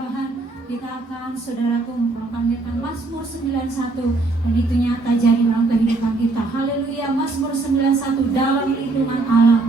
persembahan, kita akan saudaraku memproklamirkan Mazmur 91 dan itu nyata jadi dalam kehidupan kita. Haleluya. Mazmur 91, dalam lindungan Allah.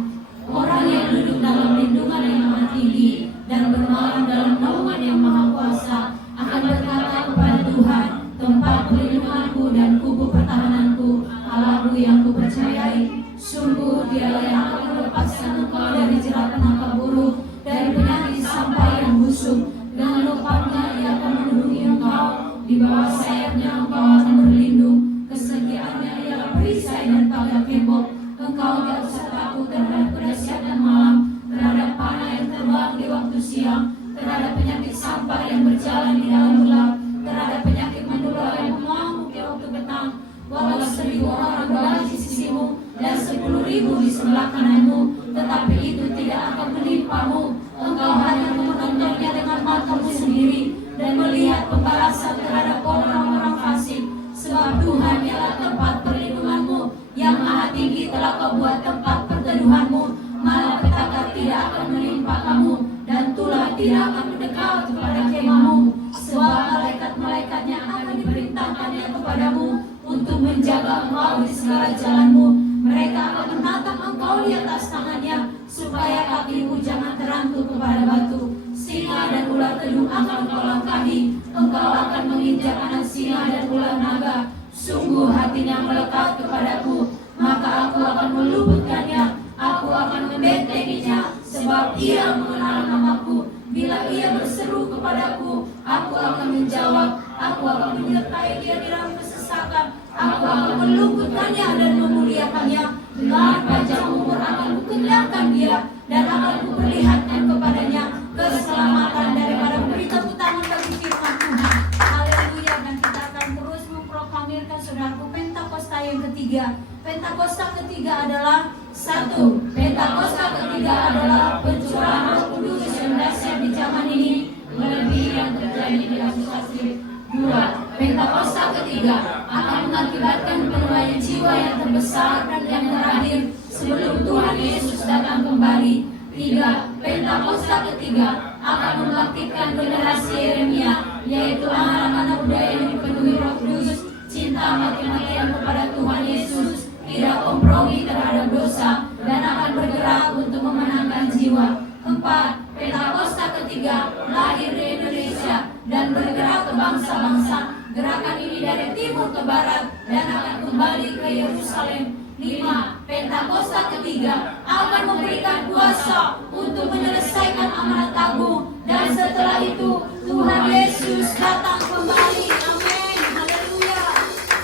Orang yang duduk dalam lindungan yang maha tinggi dan bermalam dalam naungan yang maha kuasa akan berkata kepada Tuhan, tempat perlindunganku dan kubu pertahananku, Allahku yang kupercayai. Sungguh dialah yang akan melepaskan engkau dari jerat penangkap burung, dari penyakit sampai yang busuk. Dengan lupaknya ia akan melindungi engkau, di bawah sayapnya engkau akan berlindung. Kesetiaannya ialah perisai dan pagar tembok. Engkau tidak usah takut terhadap kedahsyatan malam, terhadap panah yang terbang di waktu siang, terhadap penyakit sampar yang berjalan di dalam gelap, terhadap penyakit menular yang mengamuk di waktu petang. Walau 1000 orang berada di sisimu dan 10.000 di sebelah kananmu, tetapi itu tidak akan menimpamu. Engkau hanya menontonnya dengan matamu sendiri dan melihat pembalasan terhadap orang-orang fasik. Sebab Tuhan ialah tempat perlindunganmu, yang maha tinggi telah kau buat tempat perteduhanmu. Malapetaka tidak akan menimpa kamu, dan tulah tidak akan mendekat kepada kemahmu. Sebab malaikat-malaikatnya akan diperintahkannya kepadamu untuk menjaga engkau di segala jalanmu. Mereka akan menatang engkau di atas tangannya, supaya kakimu jangan terantuk kepada batu. Singa dan ular teluk akan engkau langkahi. Engkau akan menginjak anak singa dan ular naga. Sungguh hatinya melekat kepadaku, maka aku akan meluputkannya. Aku akan membentenginya, sebab ia mengenal namaku. Bila ia berseru kepadaku, aku akan menjawab. Aku akan menyertai dia di dalam kesesakan. Aku akan meluputkannya dan memuliakannya. Dengan panjang umur akan kukenyangkan dia, dan akan kuperlihatkan kepadanya keselamatan daripada beri tepuk tangan bagi firman Tuhan. Haleluya. Dan kita akan terus memproklamirkan saudaraku Pentakosta yang ketiga. Pentakosta ketiga adalah satu. Pentakosta ketiga adalah pencurahan Roh Kudus yang dahsyat di zaman ini, melebihi yang terjadi di Yerusalem. 2. Pentakosta ketiga akan mengakibatkan penuaian jiwa yang terbesar dan yang terakhir sebelum Tuhan Yesus datang kembali. 3. Pentakosta ketiga akan membangkitkan generasi Yeremia, yaitu anak-anak muda yang dipenuhi Roh Kudus, cinta mati-matian kepada Tuhan Yesus, tidak kompromi terhadap dosa, dan akan bergerak untuk memenangkan jiwa. 4. Pentakosta ketiga lahir di Indonesia dan bergerak ke bangsa-bangsa. Gerakan ini dari timur ke barat dan akan kembali ke Yerusalem. 5. Pentakosta ketiga akan memberikan kuasa untuk menyelesaikan amanat agung, dan setelah itu Tuhan Yesus datang kembali. Amin. Haleluya.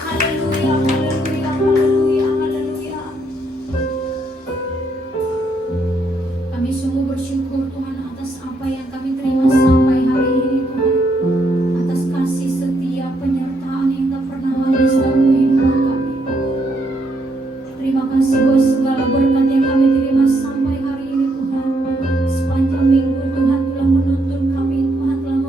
Haleluya. Haleluya. Haleluya. Haleluya. Kami sungguh bersyukur Tuhan atas apa yang kami terima sampai hari ini Tuhan, atas kasih setia penyertaan yang tak pernah habis dalam kehidupan kami. Terima kasih buat segala berkat yang kami terima sampai hari ini Tuhan. Sepanjang minggu Tuhan telah menuntun kami, Tuhan telah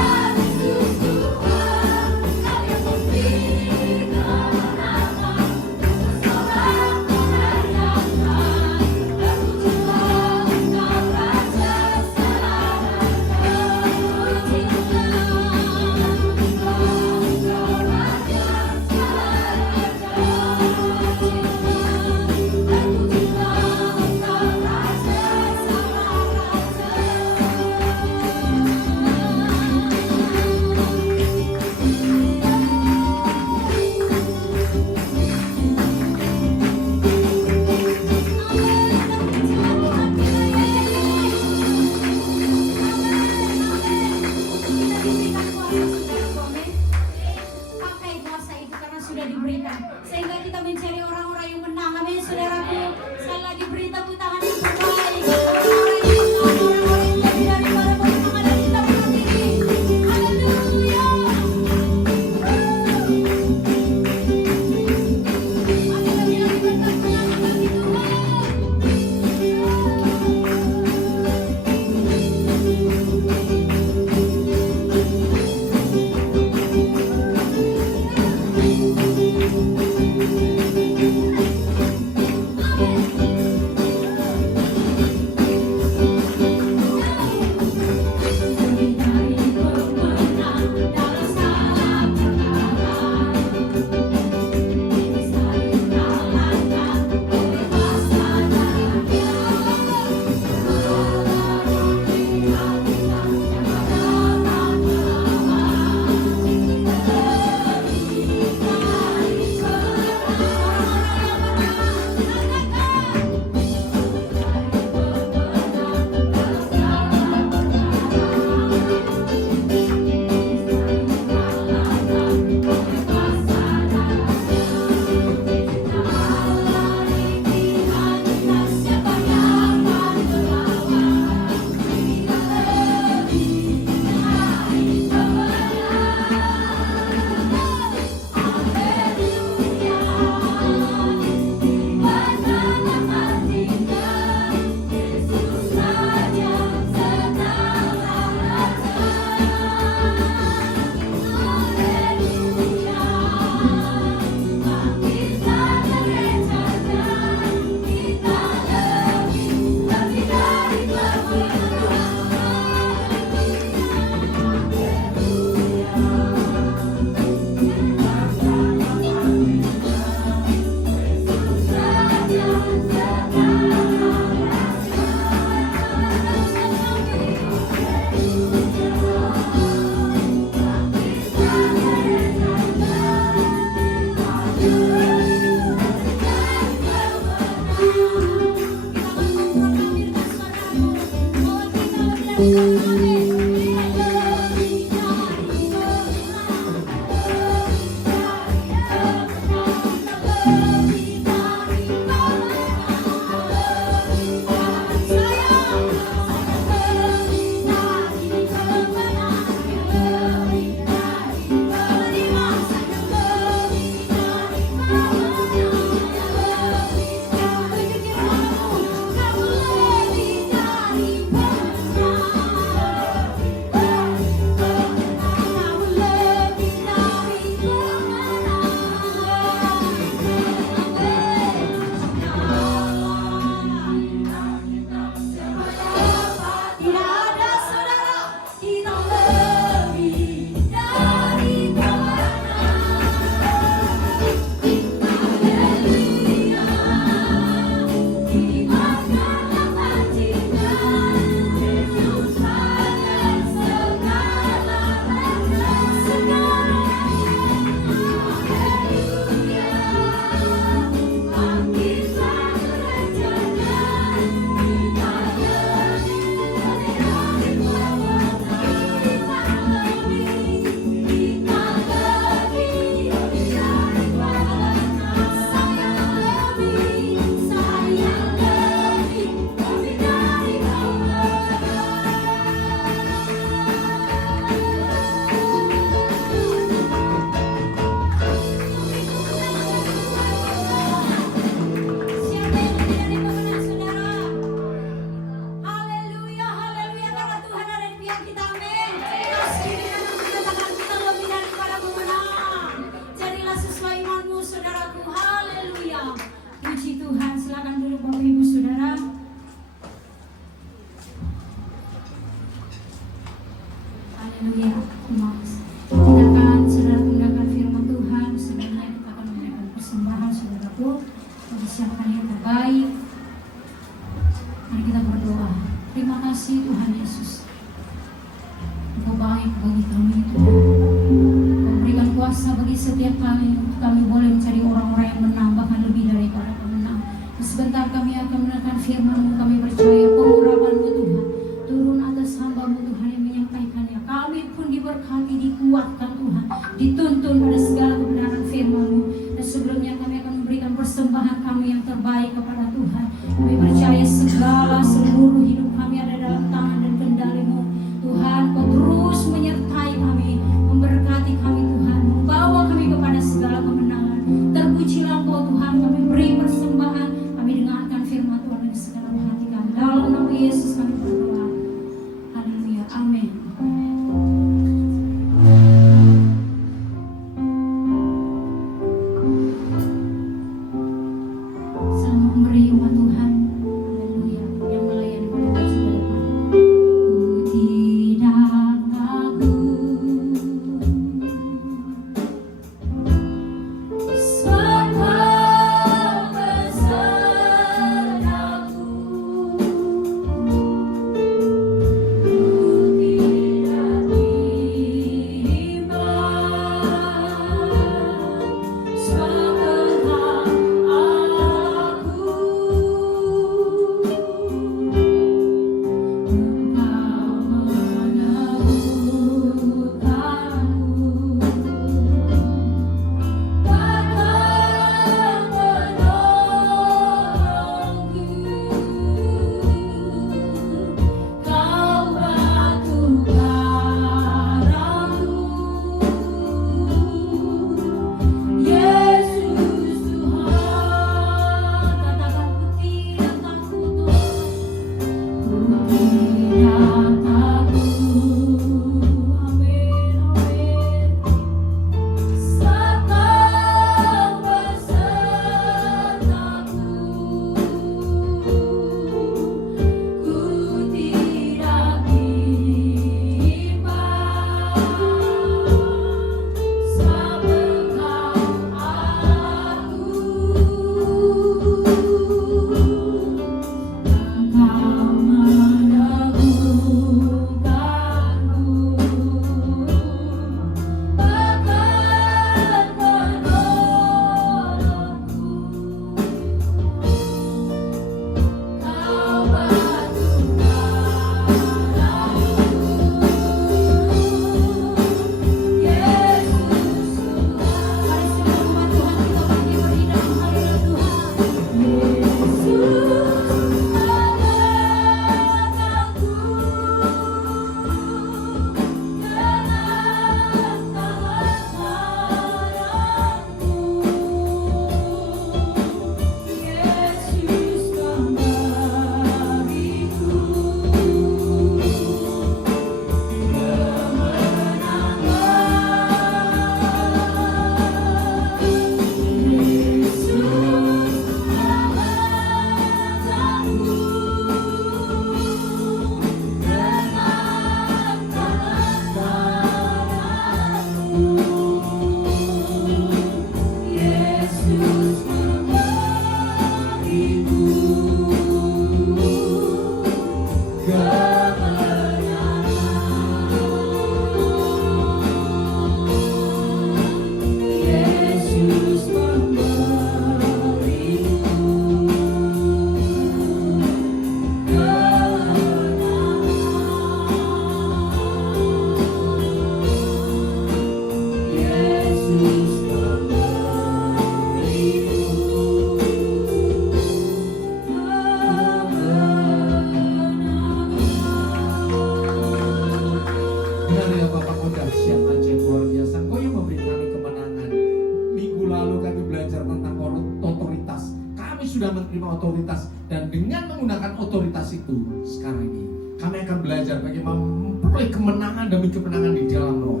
otoritas. Dan dengan menggunakan otoritas itu, sekarang ini kami akan belajar bagaimana memperoleh kemenangan demi kemenangan di dalam roh.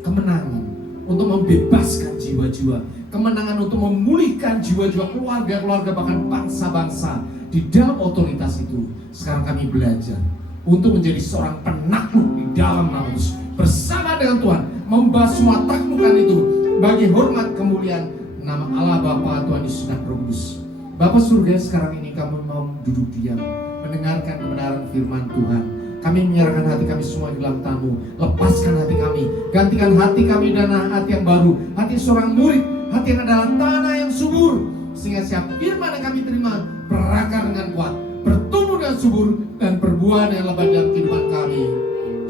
Kemenangan untuk membebaskan jiwa-jiwa, kemenangan untuk memulihkan jiwa-jiwa, keluarga-keluarga, bahkan bangsa-bangsa di dalam otoritas itu. Sekarang kami belajar untuk menjadi seorang penakluk di dalam nama Yesus, bersama dengan Tuhan membahas semua taklukan itu bagi hormat kemuliaan nama Allah Bapa, Tuhan Yesus dan Roh Kudus. Bapa surga, sekarang ini kami mau duduk diam mendengarkan kebenaran firman Tuhan. Kami menyerahkan hati kami semua di dalam tangan-Mu. Lepaskan hati kami, gantikan hati kami dengan hati yang baru, hati seorang murid, hati yang adalah tanah yang subur, sehingga setiap firman yang kami terima berakar dengan kuat, bertumbuh dengan subur, dan berbuah dengan lebat dalam kehidupan kami.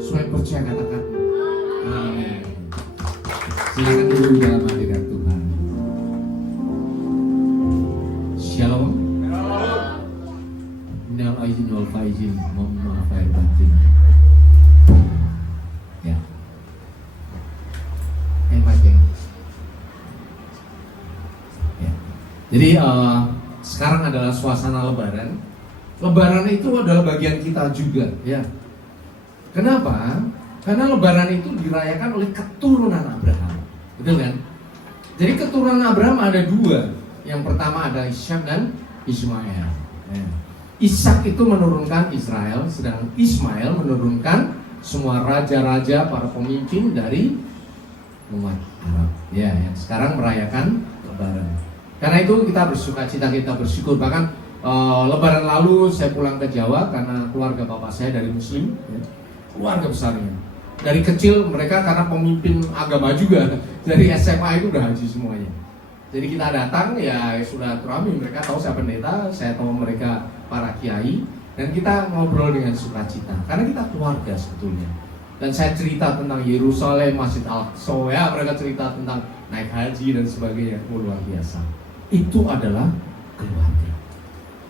Semua yang percaya katakan amin. Silakan dulu dalam hadirat Tuhan. Shalom. Minal aizin wal faizin, mohon maaf lahir batin. Ya. Ya. Jadi sekarang adalah suasana Lebaran. Lebaran itu adalah bagian kita juga, ya. Kenapa? Karena Lebaran itu dirayakan oleh keturunan Abraham, betul kan? Jadi keturunan Abraham ada dua. Yang pertama ada Ishak dan Ismail. Ya. Ishak itu menurunkan Israel, sedangkan Ismail menurunkan semua raja-raja, para pemimpin dari umat Arab. Ya, yang sekarang merayakan Lebaran. Karena itu kita bersuka cita, kita bersyukur. Bahkan Lebaran lalu saya pulang ke Jawa karena keluarga bapak saya dari Muslim, ya, keluarga besarnya. Dari kecil mereka karena pemimpin agama juga, dari SMA itu udah haji semuanya. Jadi kita datang ya sudah terami, mereka tahu saya pendeta, saya tahu mereka para kiai, dan kita ngobrol dengan sukacita karena kita keluarga sebetulnya. Dan saya cerita tentang Yerusalem, Masjid Al-Aqsa, ya mereka cerita tentang naik haji dan sebagainya. Luar biasa. Itu adalah keluarga.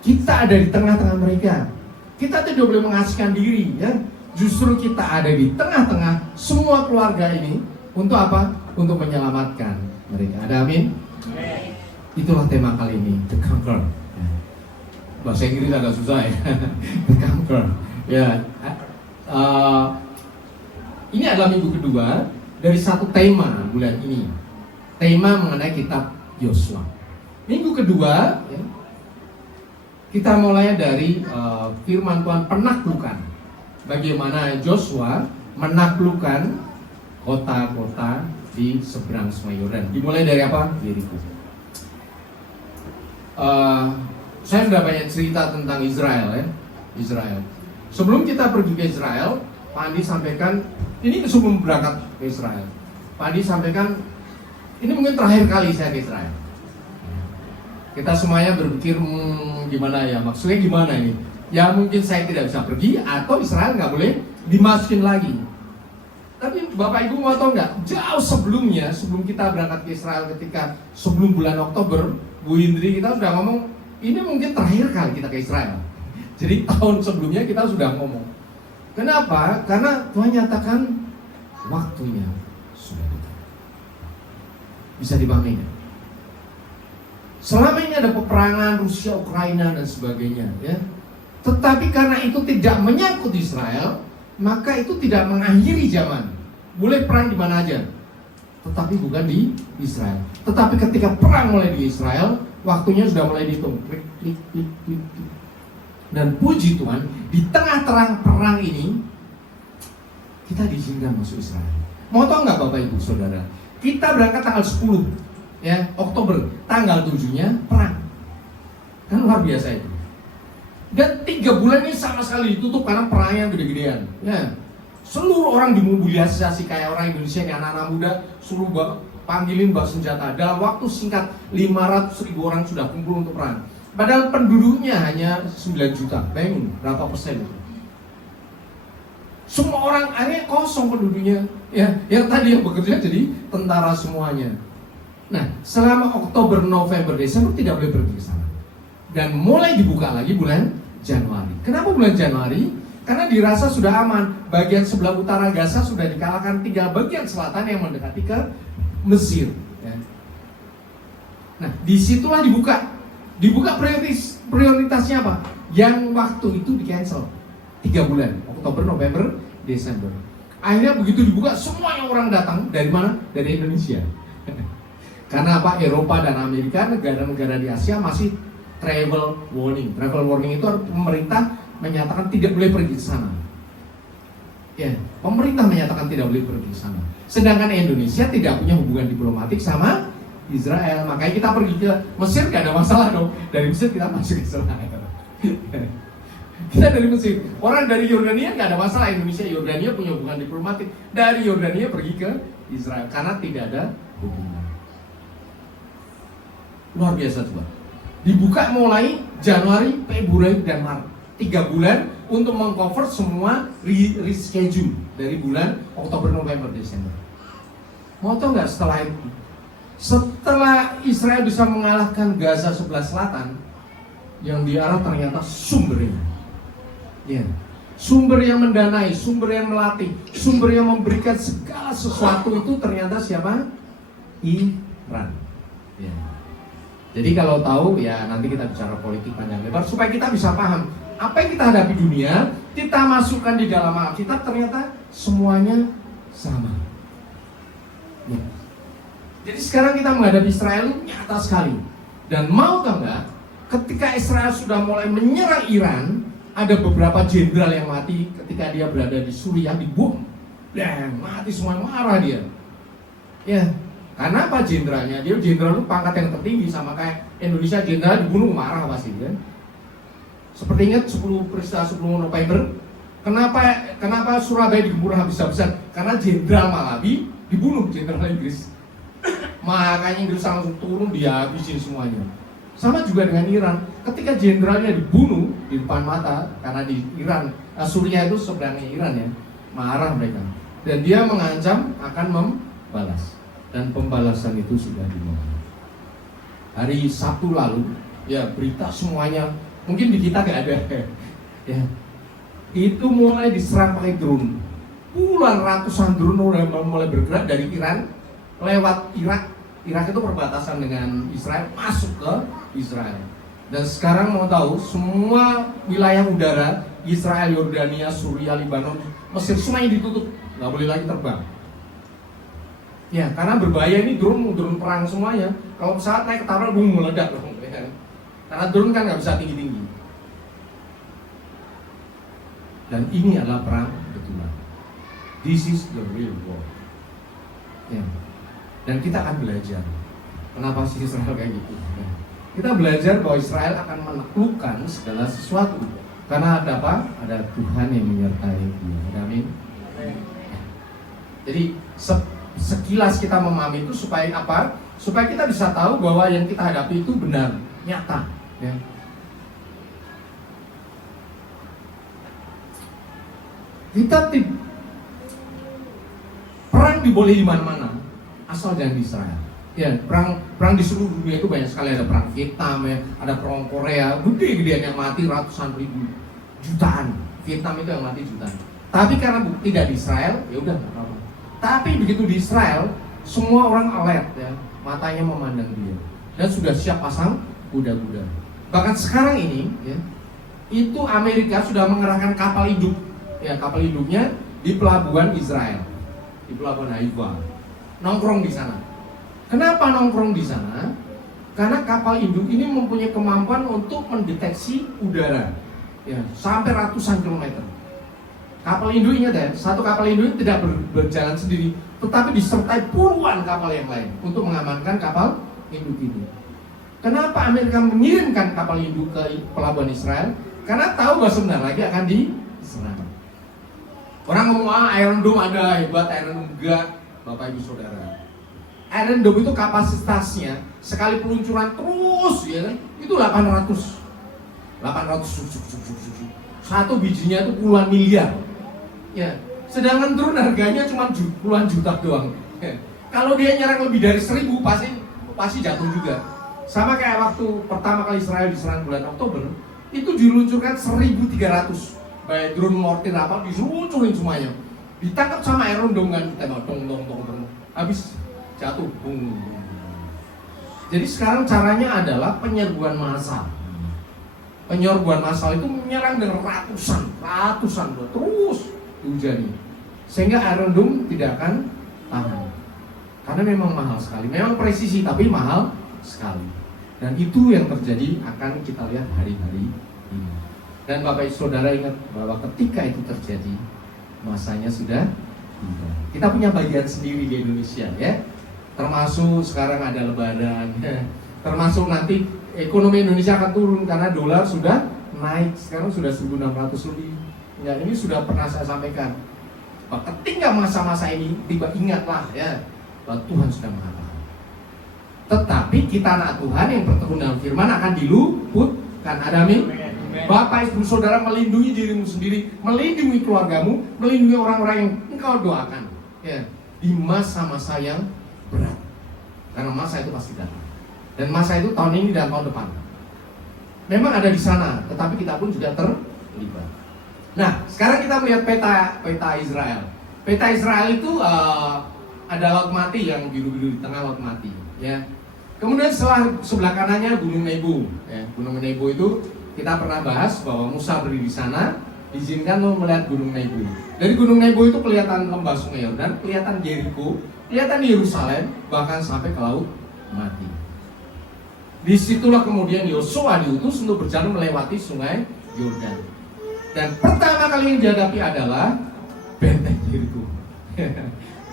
Kita ada di tengah-tengah mereka. Kita tidak boleh mengasihkan diri, ya. Justru kita ada di tengah-tengah semua keluarga ini untuk apa? Untuk menyelamatkan mereka. Ada amin? Itulah tema kali ini, The Conqueror. Bahasa Inggris agak susah ya. The Conqueror. Ya. Ini adalah minggu kedua dari satu tema bulan ini. Tema mengenai kitab Yosua. Minggu kedua, ya, kita mulai dari firman Tuhan penaklukan. Bagaimana Joshua menaklukkan kota-kota di seberang Sungai Yordan. Dimulai dari apa? Yeriko. Saya sudah banyak cerita tentang Israel, ya. Israel. Sebelum kita pergi ke Israel, Pak Andi sampaikan, ini sebelum berangkat ke Israel, Pak Andi sampaikan, ini mungkin terakhir kali saya ke Israel. Kita semuanya berpikir, gimana ya, maksudnya gimana ini? Ya mungkin saya tidak bisa pergi, atau Israel nggak boleh dimasukin lagi. Tapi Bapak Ibu mau tahu nggak? Jauh sebelumnya, sebelum kita berangkat ke Israel, ketika sebelum bulan Oktober, Bu Indri kita sudah ngomong, ini mungkin terakhir kali kita ke Israel. Jadi tahun sebelumnya kita sudah ngomong. Kenapa? Karena Tuhan nyatakan waktunya sudah dekat. Bisa dipahami nggak? Selama ini ada peperangan Rusia, Ukraina dan sebagainya, ya. Tetapi karena itu tidak menyangkut Israel, maka itu tidak mengakhiri zaman. Boleh perang di mana aja, tetapi bukan di Israel. Tetapi ketika perang mulai di Israel, waktunya sudah mulai dihitung. Klik, klik, klik, klik, klik. Dan puji Tuhan, di tengah-tengah perang ini, kita diizinkan masuk Israel. Mau tahu nggak Bapak Ibu Saudara? Kita berangkat tanggal 10 ya, Oktober, tanggal 7-nya perang. Kan luar biasa itu. Dan 3 bulan ini sama sekali ditutup karena perang yang gede-gedean. Ya. Seluruh orang dimobilisasi kayak orang Indonesia nih, anak-anak muda, suruh panggilin bawa senjata. Dalam waktu singkat 500.000 orang sudah kumpul untuk perang. Padahal penduduknya hanya 9 juta. Bayangin berapa persen itu. Semua orang akhirnya kosong penduduknya. Ya, yang tadi yang bekerja jadi tentara semuanya. Nah, selama Oktober, November, Desember tidak boleh pergi ke sana. Dan mulai dibuka lagi bulan Januari. Kenapa bulan Januari? Karena dirasa sudah aman. Bagian sebelah utara Gaza sudah dikalahkan, tinggal bagian selatan yang mendekati ke Mesir. Ya. Nah, disitulah dibuka. Dibuka prioritasnya apa? Yang waktu itu di cancel 3 bulan, Oktober, November, Desember. Akhirnya begitu dibuka, semuanya orang datang dari mana? Dari Indonesia. Karena apa? Eropa dan Amerika, negara-negara di Asia masih travel warning. Travel warning itu pemerintah menyatakan tidak boleh pergi ke sana. Ya, pemerintah menyatakan tidak boleh pergi ke sana. Sedangkan Indonesia tidak punya hubungan diplomatik sama Israel. Makanya kita pergi ke Mesir gak ada masalah dong. Dari Mesir kita masuk ke Israel. Kita dari Mesir. Orang dari Yordania gak ada masalah. Indonesia, Yordania punya hubungan diplomatik. Dari Yordania pergi ke Israel karena tidak ada hubungan. Luar biasa coba. Dibuka mulai Januari, Februari, dan Maret. 3 bulan untuk mengcover semua reschedule dari bulan Oktober, November, Desember. Mau tau nggak setelah itu? Setelah Israel bisa mengalahkan Gaza sebelah selatan, yang diarah ternyata sumbernya. Ya. Sumber yang mendanai, sumber yang melatih, sumber yang memberikan segala sesuatu itu ternyata siapa? Iran. Ya. Jadi kalau tahu ya nanti kita bicara politik panjang lebar supaya kita bisa paham apa yang kita hadapi dunia, kita masukkan di dalam Alkitab ternyata semuanya sama. Ya. Jadi sekarang kita menghadapi Israel nyata sekali. Dan mau atau enggak, ketika Israel sudah mulai menyerang Iran, ada beberapa jenderal yang mati ketika dia berada di Suriah, dibom. Dan mati semua, marah dia. Ya, karena apa jenderalnya? Dia jenderal itu pangkat yang tertinggi, sama kayak Indonesia jenderal dibunuh marah pasti kan. Seperti ingat 10 peristiwa 10 November, kenapa Surabaya digempur habis-habisan? Karena jenderal Malabi dibunuh, jenderal Inggris. Makanya Inggris langsung turun, dia habisin semuanya. Sama juga dengan Iran, ketika jenderalnya dibunuh di depan mata, karena di Iran, Suriah itu seberangnya Iran ya, marah mereka. Dan dia mengancam akan membalas. Dan pembalasan itu sudah dimulai. Hari Sabtu lalu, ya berita semuanya, mungkin di kita gak ada ya. Itu mulai diserang pakai drone. Puluhan ratusan drone mulai bergerak dari Iran lewat Irak. Irak itu perbatasan dengan Israel, masuk ke Israel. Dan sekarang mau tahu, semua wilayah udara Israel, Yordania, Suriah, Libanon, Mesir semuanya ditutup, nggak boleh lagi terbang. Ya, karena berbahaya, ini drone perang semuanya. Kalau pesawat naik ketabrak, meledak loh. Karena drone kan nggak bisa tinggi-tinggi. Dan ini adalah perang betulan. This is the real war. Ya. Dan kita akan belajar kenapa sih Israel kayak gitu. Ya. Kita belajar bahwa Israel akan menaklukkan segala sesuatu. Karena ada apa? Ada Tuhan yang menyertai dia. Amin. Jadi sekilas kita memahami itu supaya apa? Supaya kita bisa tahu bahwa yang kita hadapi itu benar, nyata. Ya. Perang dibolehi di mana-mana, asal jangan di Israel. Ya, perang di seluruh dunia itu banyak sekali, ada perang Vietnam, ya, ada perang Korea, gede-gedean yang mati ratusan ribu, jutaan. Vietnam itu yang mati jutaan. Tapi karena tidak di Israel, ya udah nggak apa-apa. Tapi begitu di Israel, semua orang alert ya, matanya memandang dia, dan sudah siap pasang kuda-kuda. Bahkan sekarang ini, ya, itu Amerika sudah mengerahkan kapal induk, ya kapal induknya di pelabuhan Israel, di pelabuhan Haifa, nongkrong di sana. Kenapa nongkrong di sana? Karena kapal induk ini mempunyai kemampuan untuk mendeteksi udara, ya sampai ratusan kilometer. Kapal induk, ingat ya, satu kapal induk tidak berjalan sendiri, tetapi disertai puluhan kapal yang lain untuk mengamankan kapal induk itu. Kenapa Amerika mengirimkan kapal induk ke pelabuhan Israel? Karena tahu bahwa sebentar lagi akan diserang. Orang ngomong, Iron Dome ada, hebat. Iron Dome enggak, Bapak Ibu Saudara. Iron Dome itu kapasitasnya sekali peluncuran terus, ya kan? Itu 800. Satu bijinya itu puluhan miliar. Ya, sedangkan drone harganya cuma puluhan juta doang. Ya. Kalau dia nyerang lebih dari 1000 pasti jatuh juga. Sama kayak waktu pertama kali Israel diserang bulan Oktober, itu diluncurkan 1.300 baik drone mortir apa, diluncurin semuanya. Ditangkap sama Iron Dome kan, tembak dong, habis jatuh. Jadi sekarang caranya adalah penyerbuan massal. Penyerbuan massal itu menyerang dengan ratusan terus dihujani, sehingga Iron Dome tidak akan tahan. Karena memang mahal sekali, memang presisi tapi mahal sekali. Dan itu yang terjadi akan kita lihat hari-hari ini. Dan Bapak Ibu Saudara ingat bahwa ketika itu terjadi, masanya sudah tiba. Kita punya bagian sendiri di Indonesia ya. Termasuk sekarang ada lebaran ya. Termasuk nanti ekonomi Indonesia akan turun karena dolar sudah naik, sekarang sudah 1.600 lebih. Ya, ini sudah pernah saya sampaikan. Ketika masa-masa ini tiba, ingatlah ya bahwa Tuhan sudah mengatakan. Tetapi kita anak Tuhan yang bertekun dalam firman akan diluputkan. Ada amin? Bapak Ibu Saudara melindungi dirimu sendiri, melindungi keluargamu, melindungi orang-orang yang engkau doakan ya, di masa-masa yang berat. Karena masa itu pasti datang. Dan masa itu tahun ini dan tahun depan. Memang ada di sana, tetapi kita pun juga terlibat. Nah, sekarang kita melihat peta Israel. Peta Israel itu ada laut mati yang biru-biru di tengah laut mati, ya. Kemudian sebelah kanannya Gunung Nebo. Ya, Gunung Nebo itu kita pernah bahas bahwa Musa berdiri di sana, diizinkan untuk melihat Gunung Nebo. Dari Gunung Nebo itu kelihatan lembah Sungai Yordan, kelihatan Yeriko, kelihatan Yerusalem, bahkan sampai ke laut mati. Disitulah kemudian Yosua diutus untuk berjalan melewati Sungai Yordan. Dan pertama kali yang dihadapi adalah benteng Yeriko.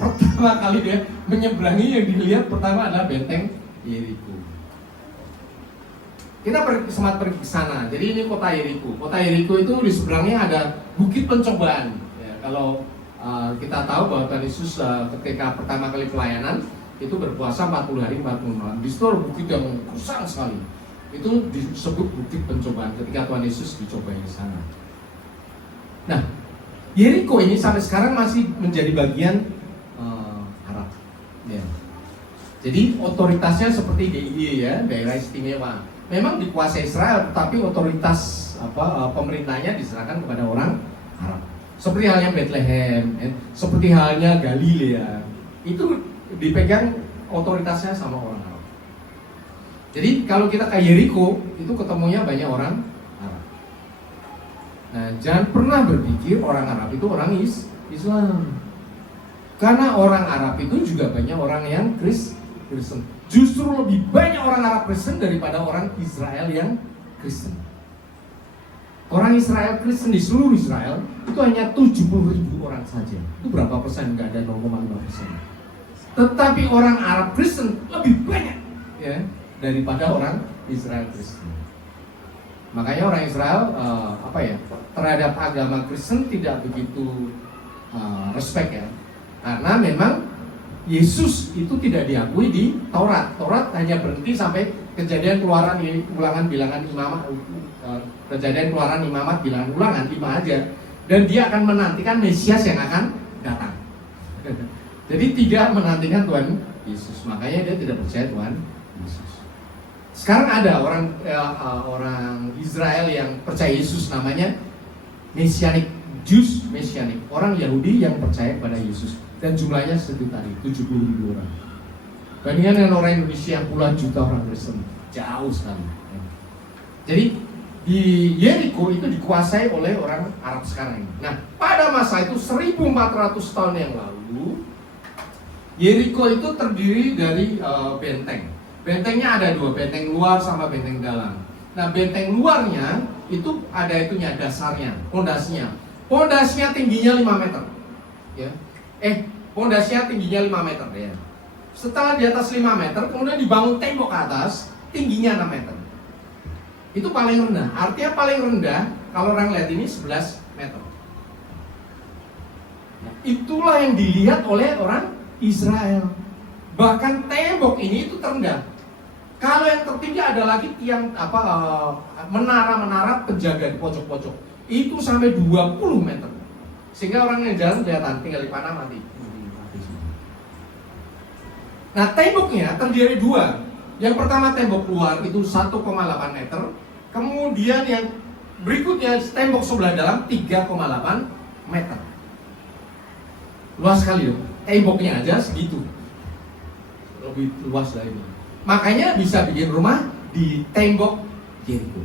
Pertama kali dia menyeberangi, yang dilihat pertama adalah benteng Yeriko. Kita sempat pergi ke sana. Jadi ini kota Yeriko. Kota Yeriko itu di seberangnya ada bukit pencobaan. Ya, kalau kita tahu bahwa Tuhan Yesus ketika pertama kali pelayanan itu berpuasa 40 hari 40 malam. Di situ ada bukit yang kusang sekali. Itu disebut bukit pencobaan ketika Tuhan Yesus dicobai di sana. Nah, Yeriko ini sampai sekarang masih menjadi bagian Arab. Ya. Jadi otoritasnya seperti DIY ya, daerah istimewa. Memang dikuasai Israel, tapi otoritas pemerintahnya diserahkan kepada orang Arab. Seperti halnya Bethlehem, seperti halnya Galilea, itu dipegang otoritasnya sama orang Arab. Jadi kalau kita ke Yeriko, itu ketemunya banyak orang Arab. Nah, jangan pernah berpikir orang Arab itu orang Islam. Karena orang Arab itu juga banyak orang yang Kristen. Justru lebih banyak orang Arab Kristen daripada orang Israel yang Kristen. Orang Israel Kristen di seluruh Israel itu hanya 70.000 orang saja. Itu berapa persen? Nggak ada 0,5%. Tetapi orang Arab Kristen lebih banyak ya daripada orang Israel Kristen. Makanya orang Israel terhadap agama Kristen tidak begitu respect ya. Karena memang Yesus itu tidak diakui di Taurat. Taurat hanya berhenti sampai Kejadian Keluaran Ulangan Bilangan Imamat, Kejadian Keluaran Imamat Bilangan Ulangan 5 aja. Dan dia akan menantikan Mesias yang akan datang. Jadi tidak menantikan Tuhan Yesus. Makanya dia tidak percaya Tuhan Yesus. Sekarang ada orang Israel yang percaya Yesus, namanya Messianic Jews, Messianic, orang Yahudi yang percaya pada Yesus. Dan jumlahnya segitu tadi, 70.000 orang. Bandingkan dengan orang Indonesia yang puluhan juta orang Kristen, jauh sekali. Jadi di Yeriko itu dikuasai oleh orang Arab sekarang ini. Nah, pada masa itu 1400 tahun yang lalu, Yeriko itu terdiri dari benteng. Bentengnya ada 2, benteng luar sama benteng dalam. Nah, benteng luarnya itu ada itunya, dasarnya, pondasinya. Pondasinya tingginya 5 meter. Ya. Pondasinya tingginya 5 meter ya. Setelah di atas 5 meter, kemudian dibangun tembok ke atas, tingginya 6 meter. Itu paling rendah. Artinya paling rendah, kalau orang lihat ini 11 meter. Nah, itulah yang dilihat oleh orang Israel. Bahkan tembok ini itu terendah. Kalau yang tertinggi ada lagi tiang menara-menara penjaga di pojok-pojok. Itu sampai 20 meter. Sehingga orang yang jalan kelihatan, tinggal di panah mati. Nah, temboknya terdiri 2. Yang pertama tembok luar itu 1,8 meter. Kemudian yang berikutnya tembok sebelah dalam 3,8 meter. Luas sekali loh. Temboknya aja segitu. Lebih luas dari ini. Makanya bisa bikin rumah di tembok Yeriko.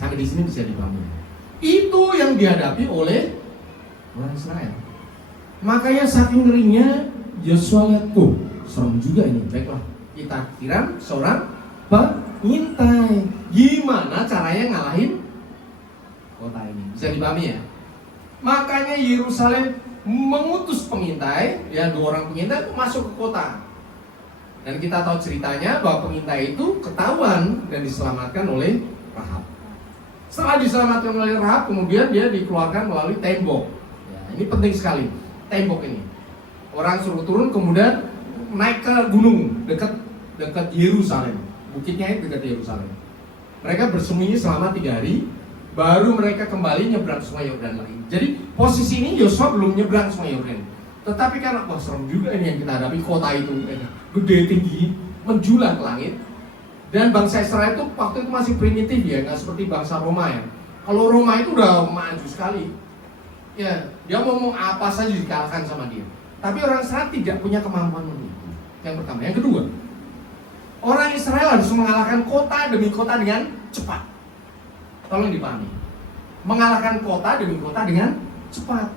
Sampai di sini bisa dipahami. Itu yang dihadapi oleh orang Israel. Makanya saking ngerinya Yosua lihat, tuh serem juga ini. Baiklah, kita kirim seorang pengintai. Gimana caranya ngalahin kota ini? Bisa dipahami ya? Makanya Yerusalem mengutus pengintai, ya 2 orang pengintai itu masuk ke kota. Dan kita tahu ceritanya bahwa pengintai itu ketahuan dan diselamatkan oleh Rahab. Setelah diselamatkan oleh Rahab, kemudian dia dikeluarkan melalui tembok. Ya, ini penting sekali, tembok ini. Orang suruh turun, kemudian naik ke gunung dekat Yerusalem. Bukitnya itu dekat Yerusalem. Mereka bersembunyi selama 3 hari, baru mereka kembali nyebrang Sungai Yordan lagi. Jadi posisi ini Yosua belum nyebrang Sungai Yordan. Tetapi karena wah serem juga ini yang kita hadapi, kota itu gede, tinggi, menjulang ke langit. Dan bangsa Israel itu waktu itu masih primitif ya, nggak seperti bangsa Roma ya. Kalau Roma itu udah maju sekali, ya dia mau apa saja dikalahkan sama dia. Tapi orang Israel tidak punya kemampuan itu. Yang pertama, yang kedua, orang Israel harus mengalahkan kota demi kota dengan cepat. Tolong dipahami, mengalahkan kota demi kota dengan cepat.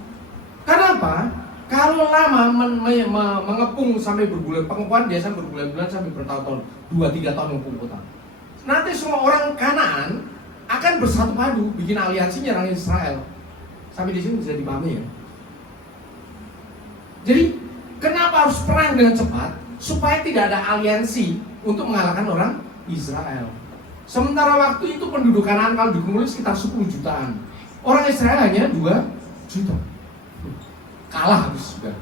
Kenapa? Kalau lama mengepung sampai berbulan, pengepungan biasa berbulan-bulan sampai bertahun-tahun, 2-3 tahun mengepung kota. Nanti semua orang Kanaan akan bersatu padu, bikin aliansi nyerang Israel. Sampai di sini bisa dipahami ya. Jadi kenapa harus perang dengan cepat? Supaya tidak ada aliansi untuk mengalahkan orang Israel. Sementara waktu itu penduduk Kanaan kalau dikumpulin sekitar 10 jutaan. Orang Israel hanya 2 juta. Kalah habis sudah.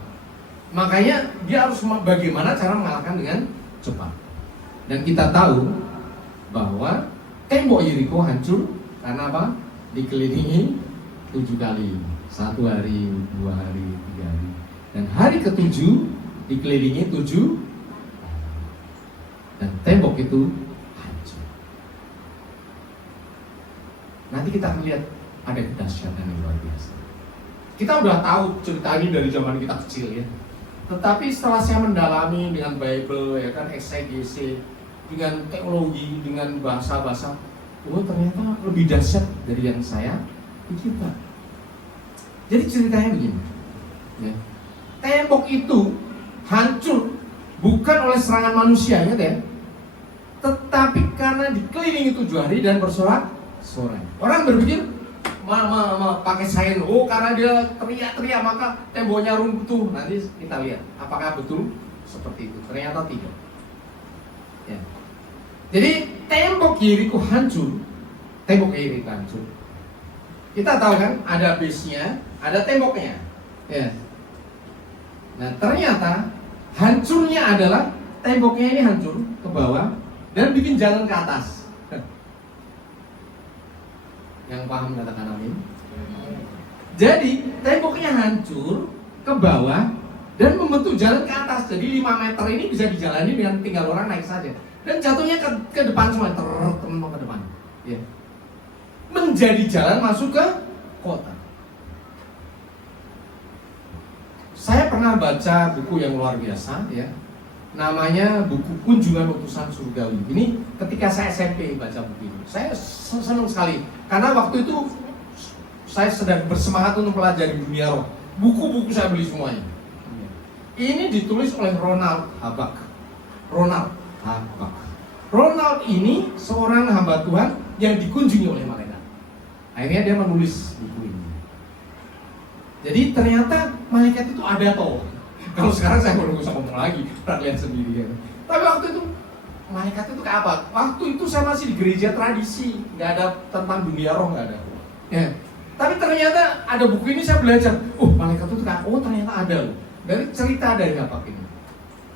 Makanya dia harus bagaimana cara mengalahkan dengan cepat. Dan kita tahu bahwa tembok Yeriko hancur karena apa? Dikelilingi 7 kali. 1 hari, 2 hari, 3 hari. Dan hari ke-7 dikelilingi 7. Dan tembok itu hancur. Nanti kita akan lihat ada kedahsyatan yang luar biasa. Kita udah tahu cerita ini dari zaman kita kecil ya. Tetapi setelah saya mendalami dengan Bible, ya kan, eksegese, dengan teologi, dengan bahasa-bahasa, oh ternyata lebih dahsyat dari yang saya pikirkan. Jadi ceritanya begini, ya. Tembok itu hancur bukan oleh serangan manusia, ya deh, tetapi karena dikelilingi 7 hari dan bersorak-sorai. Orang berpikir pakai sains, oh karena dia teriak-teriak maka temboknya runtuh. Nanti kita lihat apakah betul seperti itu. Ternyata tidak. Ya. Jadi tembok Yeriko hancur. Tembok Yeriko hancur. Kita tahu kan ada base-nya, ada temboknya. Ya. Nah ternyata hancurnya adalah temboknya ini hancur ke bawah dan bikin jalan ke atas. Yang paham katakan amin. Jadi temboknya hancur ke bawah dan membentuk jalan ke atas. Jadi 5 meter ini bisa dijalani dengan tinggal orang naik saja. Dan jatuhnya ke depan semua, ke depan. Ya. Menjadi jalan masuk ke kota. Saya pernah baca buku yang luar biasa ya. Namanya buku Kunjungan Utusan Surgawi. Ini ketika saya SMP baca buku ini. Saya senang sekali karena waktu itu saya sedang bersemangat untuk pelajari dunia roh. Buku-buku saya beli semuanya. Ini ditulis oleh Ronald Habak. Ronald ini seorang hamba Tuhan yang dikunjungi oleh malaikat. Akhirnya dia menulis buku ini. Jadi ternyata malaikat itu ada toh. Kalau sekarang saya baru bisa ngomong lagi, pernah lihat sendiri ya. Tapi waktu itu malaikat itu kayak apa? Waktu itu saya masih di gereja tradisi, nggak ada tentang dunia roh, nggak ada. Ya. Tapi ternyata ada buku ini saya belajar. Oh malaikat itu kayak, oh ternyata ada loh. Dari cerita dari apa ini?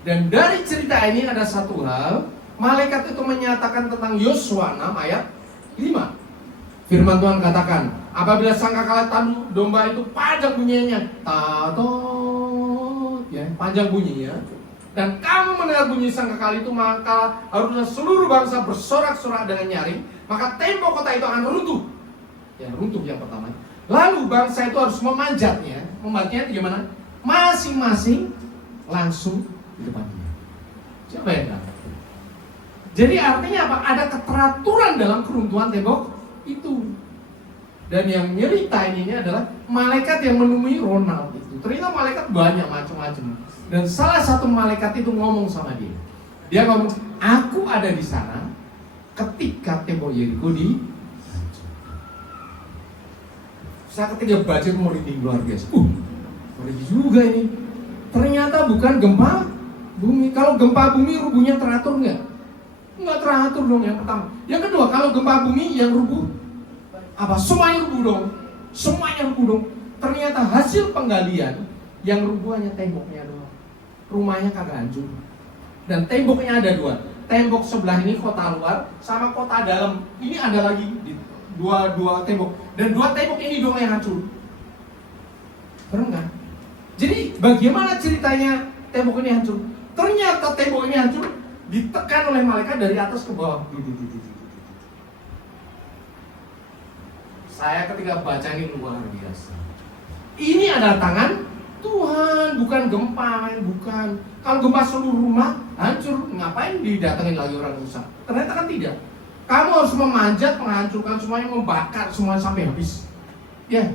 Dan dari cerita ini ada satu hal, malaikat itu menyatakan tentang Yosua 6 ayat 5. Firman Tuhan katakan, apabila sangkakala tanduk domba itu panjang bunyinya, ya, panjang bunyinya, dan kamu mendengar bunyi sangkakala itu, maka harusnya seluruh bangsa bersorak-sorak dengan nyaring, maka tembok kota itu akan runtuh. Ya, runtuh yang pertama. Lalu bangsa itu harus memanjatnya gimana? Masing-masing langsung di depannya. Siapa yang tahu? Jadi artinya apa? Ada keteraturan dalam keruntuhan tembok itu. Dan yang nyerita ininya adalah malaikat yang menemui Ronald itu. Ternyata malaikat banyak macam-macam. Dan salah satu malaikat itu ngomong sama dia. Dia ngomong, aku ada di sana ketika tembok Yeriko di. Saya ketika baca itu merinding luar biasa. Merinding juga ini. Ternyata bukan gempa bumi. Kalau gempa bumi rubuhnya teratur nggak? Nggak teratur dong yang pertama. Yang kedua, kalau gempa bumi yang rubuh apa? Semuanya rubuh dong. Semuanya rubuh dong. Ternyata hasil penggalian yang rubuh hanya temboknya doang. Rumahnya kagak hancur. Dan temboknya ada dua. Tembok sebelah ini kota luar sama kota dalam. Ini ada lagi dua tembok. Dan dua tembok ini doang yang hancur. Keren kan? Jadi bagaimana ceritanya tembok ini hancur? Ternyata tembok ini hancur ditekan oleh malaikat dari atas ke bawah. Saya ketika baca ini luar biasa. Ini adalah tangan Tuhan, bukan gempa, bukan. Kalau gempa seluruh rumah hancur, ngapain didatengin lagi orang rusak? Ternyata kan tidak. Kamu harus memanjat, menghancurkan semuanya, membakar semuanya sampai habis. Ya.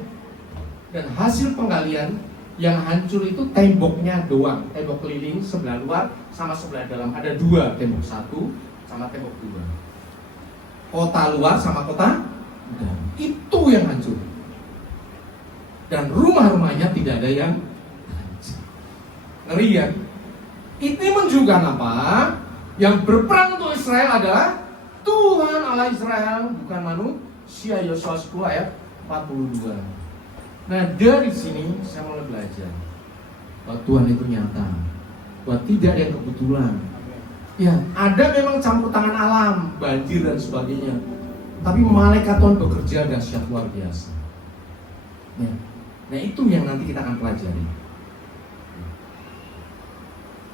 Dan hasil penggalian yang hancur itu temboknya doang, tembok keliling sebelah luar sama sebelah dalam. Ada dua, tembok satu sama tembok dua. Kota luar sama kota dalam. Itu yang hancur. Dan rumah-rumahnya tidak ada yang hancur. Ngeri ya? Ini menunjukkan apa? Yang berperang untuk Israel adalah Tuhan Allah Israel, bukan manusia. Yosua 10 ayat 42. Nah dari sini saya mulai belajar bahwa Tuhan itu nyata, bahwa tidak ada yang kebetulan. Ya, ada memang campur tangan alam, banjir dan sebagainya. Tapi malaikat Tuhan bekerja dahsyat luar biasa. Ya. Nah itu yang nanti kita akan pelajari.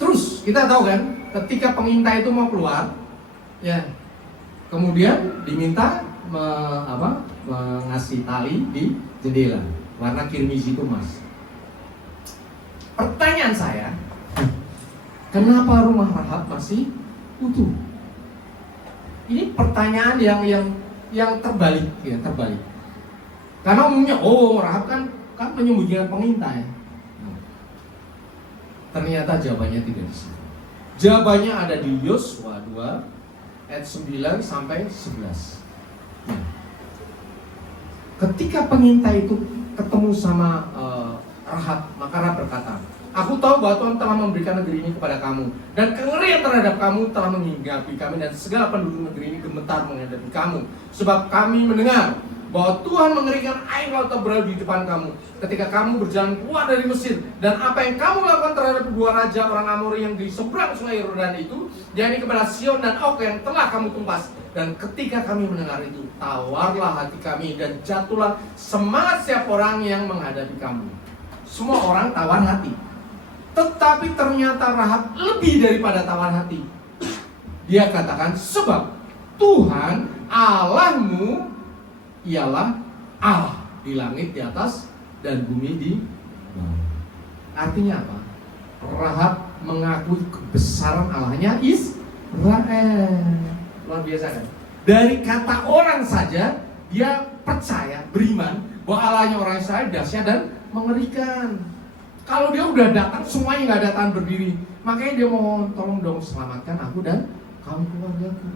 Terus kita tahu kan, ketika pengintai itu mau keluar, ya, kemudian diminta mengasih tali di jendela. Warna kirmizi itu emas. Pertanyaan saya, kenapa rumah Rahab masih utuh? Ini pertanyaan yang terbalik, ya terbalik. Karena umumnya, Rahab kan menyembunyikan pengintai. Ternyata jawabannya tidak di situ. Jawabannya ada di Yosua 2 ayat 9 sampai 11. Nah, ketika pengintai itu ketemu sama Rahab, maka Rahab berkata, aku tahu bahwa Tuhan telah memberikan negeri ini kepada kamu, dan kengerian terhadap kamu telah menghinggapi kami, dan segala penduduk negeri ini gemetar menghadapi kamu, sebab kami mendengar bahwa Tuhan mengerikan air laut berlalu di depan kamu ketika kamu berjalan keluar dari Mesir, dan apa yang kamu lakukan terhadap dua raja orang Amori yang di seberang sungai Yordan itu, yakni kepada Sion dan Og yang telah kamu tumpas. Dan ketika kami mendengar itu, tawarlah hati kami dan jatuhlah semangat setiap orang yang menghadapi kamu. Semua orang tawar hati, tetapi ternyata Rahab lebih daripada tawar hati. Dia katakan, sebab Tuhan Allahmu ialah Allah di langit di atas dan bumi di bawah. Artinya apa? Rahab mengakui kebesaran Allahnya Israel. Luar biasa kan? Dari kata orang saja dia percaya, beriman bahwa Allahnya orang Israel dahsyat dan mengerikan. Kalau dia udah datang semuanya nggak datang berdiri, makanya dia mohon tolong dong selamatkan aku dan kamu keluargaku.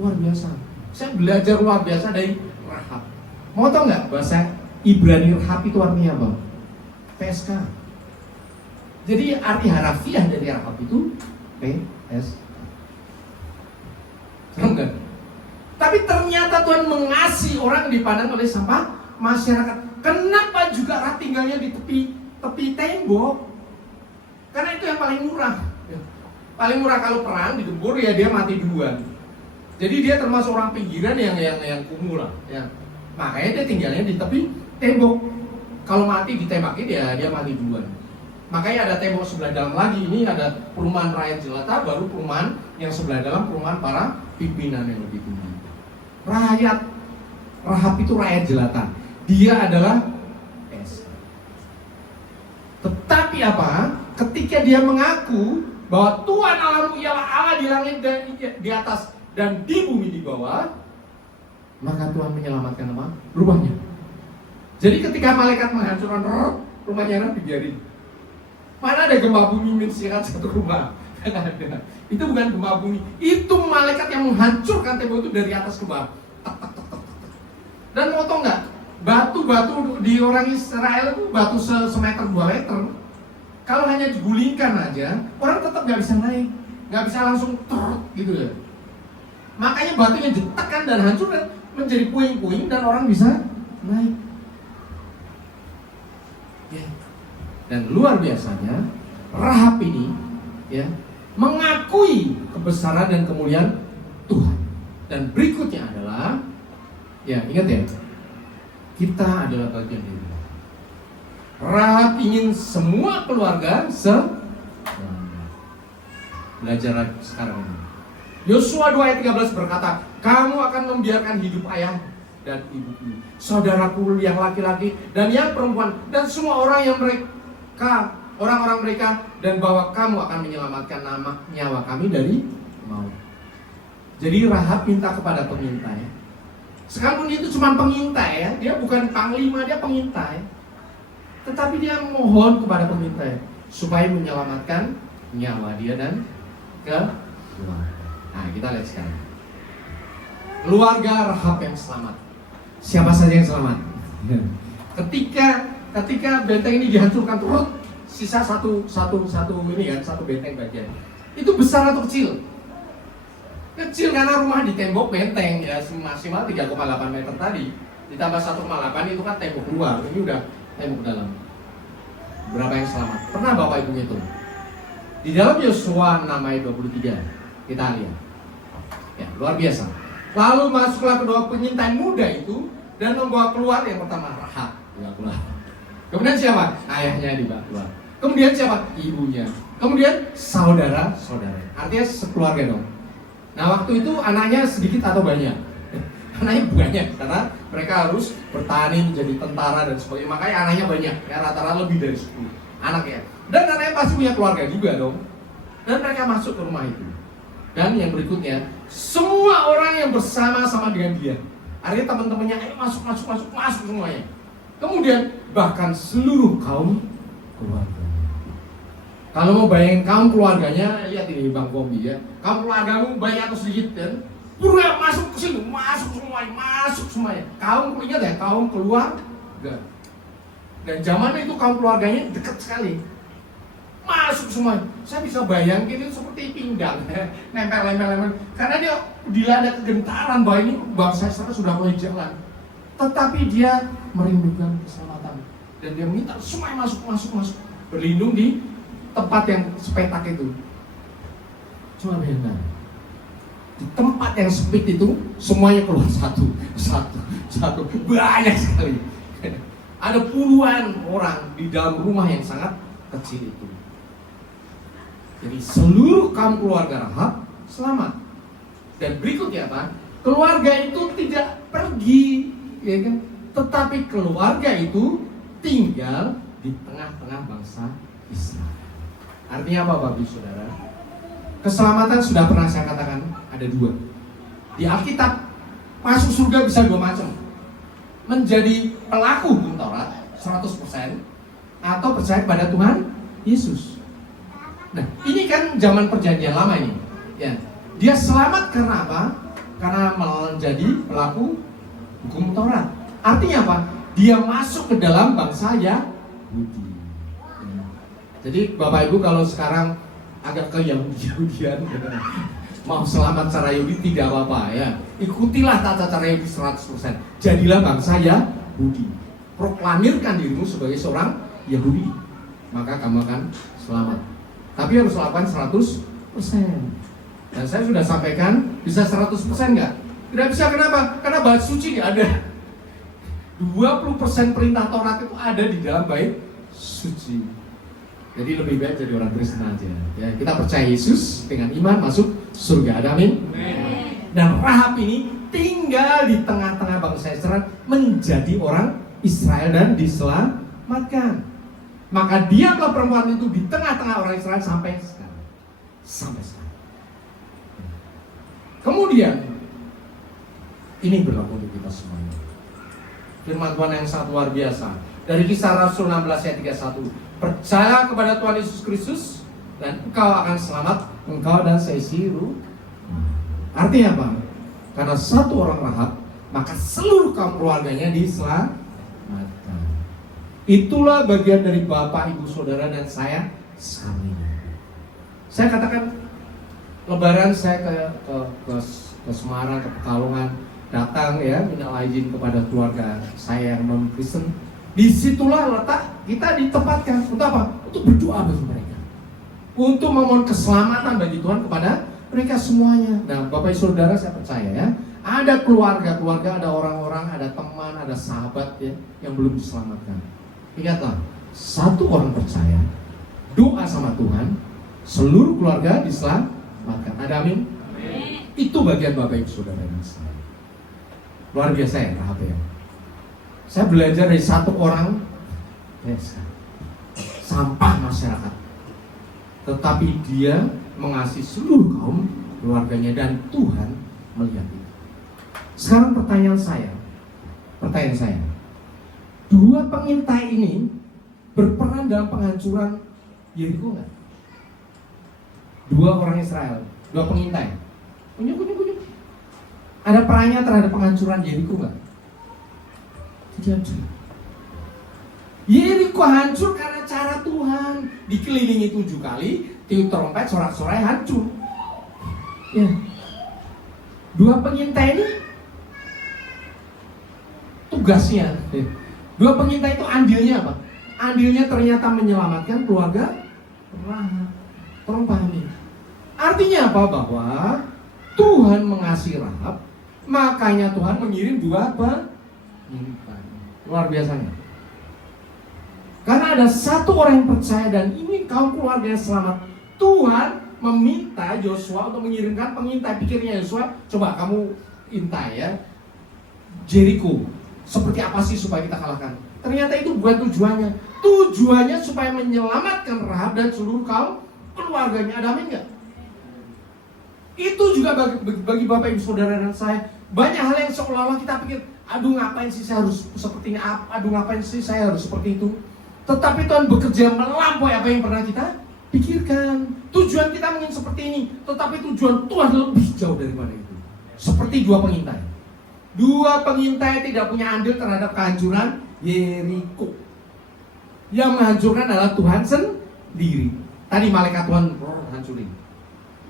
Luar biasa. Saya belajar luar biasa dari Rahab. Mau tau nggak bahasa Ibrani Rahab itu artinya apa? PSK. Jadi arti harafiah dari Rahab itu PSK. Serem kan? Tapi ternyata Tuhan mengasihi orang dipandang oleh sampah masyarakat. Kenapa juga Rahab tinggalnya di tepi tembok? Karena itu yang paling murah. Paling murah kalau perang digempur ya dia mati duluan. Jadi dia termasuk orang pinggiran yang kumuh lah. Ya. Makanya dia tinggalnya di tepi tembok. Kalau mati ditembakin dia mati duluan. Makanya ada tembok sebelah dalam lagi. Ini ada perumahan rakyat jelata, baru perumahan yang sebelah dalam perumahan para pimpinan yang lebih tinggi. Rahab itu rakyat jelata. Dia adalah PSK. Tetapi apa? Ketika dia mengaku bahwa Tuhan Allahmu ialah Allah di langit dan di atas dan di bumi di bawah, maka Tuhan menyelamatkan apa? Rumahnya. Jadi ketika malaikat menghancurkan rumahnya Nabi dibiarin. Mana ada gempa bumi mensirat satu rumah? Itu bukan gempa bumi, itu malaikat yang menghancurkan tembok itu dari atas ke bawah. Dan mau tau nggak? Batu-batu di orang Israel itu batu semeter 2 meter. Kalau hanya digulingkan aja, orang tetap nggak bisa naik, nggak bisa langsung gitu ya. Makanya batunya ditekan dan hancur dan menjadi puing-puing dan orang bisa naik. Ya. Dan luar biasanya Rahab ini ya mengakui kebesaran dan kemuliaan Tuhan. Dan berikutnya adalah ya ingat ya, kita adalah bagian dari Tuhan. Rahab ingin semua keluarga belajar sekarang ini. Yosua 2 ayat 13 berkata, kamu akan membiarkan hidup ayah dan ibuku, saudaraku yang laki-laki dan yang perempuan, dan semua orang yang orang-orang mereka, dan bahwa kamu akan menyelamatkan nyawa kami dari maut. Jadi Rahab minta kepada pengintai. Sekalipun itu cuma pengintai ya, dia bukan panglima, dia pengintai. Tetapi dia mohon kepada pengintai supaya menyelamatkan nyawa dia dan keluarga. Nah, kita lihat sekarang. Keluarga Rahab yang selamat. Siapa saja yang selamat? Ketika benteng ini dihancurkan turut, sisa satu ini kan, satu benteng bagian. Itu besar atau kecil? Kecil karena rumah di tembok benteng ya maksimal 3,8 meter tadi. Ditambah 1,8 itu kan tembok luar. Ini udah tembok dalam. Berapa yang selamat? Pernah Bapak Ibu ngitung? Di dalam Yosua 6 ayat 23 kita lihat. Ya, luar biasa. Lalu masuklah kedua pengintai muda itu dan membawa keluar yang pertama Rahab, dibawa keluar. Kemudian siapa? Ayahnya dibawa keluar. Kemudian siapa? Ibunya. Kemudian saudara-saudara. Artinya sekeluarga dong. Nah, waktu itu anaknya sedikit atau banyak? Anaknya banyak karena mereka harus bertani menjadi tentara dan sebagainya. Makanya anaknya banyak, ya rata-rata lebih dari 10 anak ya. Dan anaknya pasti punya keluarga juga dong. Dan mereka masuk ke rumah itu. Dan yang berikutnya, semua orang yang bersama-sama dengan dia. Artinya teman-temannya, ayo masuk semuanya. Kemudian bahkan seluruh kaum keluarga. Kalau mau bayangin kaum keluarganya, lihat ini Bang Kombi ya. Kaum keluargamu banyak atau sedikit dan pura masuk ke sini, masuk semuanya. Kaum ingat ya, kaum keluarga. Dan zamannya itu kaum keluarganya dekat sekali. Masuk semua. Saya bisa bayangin itu seperti pinggang, nempel. Karena dia dilanda kegentaran bahwa ini bangsa Israel sudah mulai jalan. Tetapi dia merindukan keselamatan dan dia minta semuanya masuk, berlindung di tempat yang sepetak itu. Cuma benar. Di tempat yang sempit itu semuanya keluar satu, banyak sekali. Ada puluhan orang di dalam rumah yang sangat kecil itu. Jadi seluruh kaum keluarga Rahab selamat. Dan berikutnya apa? Keluarga itu tidak pergi, ya kan? Tetapi keluarga itu tinggal di tengah-tengah bangsa Israel. Artinya apa Bapak Ibu Saudara? Keselamatan sudah pernah saya katakan ada 2. Di Alkitab masuk surga bisa 2 macam. Menjadi pelaku hukum Taurat 100% atau percaya pada Tuhan Yesus. Nah, ini kan zaman perjanjian lama ini. Ya. Dia selamat karena apa? Karena menjadi pelaku hukum Taurat. Artinya apa? Dia masuk ke dalam bangsa Yahudi. Ya. Jadi Bapak Ibu kalau sekarang agak ke Yahudian, mau selamat secara Yahudi tidak apa-apa ya. Ikutilah tata cara Yahudi 100%. Jadilah bangsa Yahudi. Proklamirkan dirimu sebagai seorang Yahudi. Maka kamu akan selamat. Tapi harus lakukan 100%. Dan saya sudah sampaikan, bisa 100% nggak? Tidak bisa, kenapa? Karena bait suci nggak ada. 20% perintah Taurat itu ada di dalam bait suci. Jadi lebih baik jadi orang Kristen aja. Ya, kita percaya Yesus dengan iman masuk surga. Amin. Dan Rahab ini tinggal di tengah-tengah bangsa Israel, menjadi orang Israel dan diselamatkan. Maka diamlah perempuan itu di tengah-tengah orang Israel sampai sekarang. sampai sekarang. Kemudian ini berlaku untuk kita semuanya. Firman Tuhan yang sangat luar biasa dari Kisah Rasul 16 ayat 31. Percaya kepada Tuhan Yesus Kristus dan engkau akan selamat, engkau dan seisi rumah. Artinya apa? Karena satu orang Rahab, maka seluruh kaum keluarganya diselamatkan. Itulah bagian dari Bapak, Ibu, Saudara dan saya sekalian. Saya katakan Lebaran saya ke Semarang, ke Pekalongan, datang ya, minal izin kepada keluarga saya yang non Kristen. Disitulah letak kita ditempatkan untuk apa? Untuk berdoa bagi mereka, untuk memohon keselamatan bagi Tuhan kepada mereka semuanya. Nah, Bapak Ibu Saudara, saya percaya ya, ada keluarga, ada orang-orang, ada teman, ada sahabat ya yang belum diselamatkan. Ingatlah, satu orang percaya, doa sama Tuhan, seluruh keluarga diselamatkan. Ada amin? Amin. Itu bagian Bapak Ibu Saudara dan saya. Luar biasa ya Rahab ya. Saya belajar dari satu orang sampah masyarakat, tetapi dia mengasihi seluruh kaum keluarganya dan Tuhan melihat itu. Sekarang pertanyaan saya, dua pengintai ini berperan dalam penghancuran Yeriko nggak? Dua orang Israel, dua pengintai, kunyuk. Ada perannya terhadap penghancuran Yeriko nggak? Tidak. Yeriko hancur karena cara Tuhan. Dikelilingi 7 kali, tiup trompet, sorak-sorai, hancur. Ya. Dua pengintai ini tugasnya. Dua pengintai itu andilnya apa? Andilnya ternyata menyelamatkan keluarga Rahab. Tolong pahami. Artinya apa? Bahwa Tuhan mengasihi Rahab, makanya Tuhan mengirim dua pengintai. Luar biasanya. Karena ada satu orang yang percaya dan ingin kaum keluarganya selamat, Tuhan meminta Yosua untuk mengirimkan pengintai. Pikirnya Yosua, coba kamu intai ya Jericho. Seperti apa sih supaya kita kalahkan? Ternyata itu bukan tujuannya. Tujuannya supaya menyelamatkan Rahab dan seluruh kaum keluarganya. Ada amin nggak? Itu juga bagi Bapak Ibu Saudara dan saya. Banyak hal yang seolah-olah kita pikir, aduh ngapain sih saya harus seperti ini, aduh ngapain sih saya harus seperti itu. Tetapi Tuhan bekerja melampaui apa yang pernah kita pikirkan. Tujuan kita mungkin seperti ini, tetapi tujuan Tuhan lebih jauh daripada itu. Seperti dua pengintai. Dua pengintai tidak punya andil terhadap kehancuran Yeriko. Yang menghancurkan adalah Tuhan sendiri. Tadi malaikat Tuhan hancurin.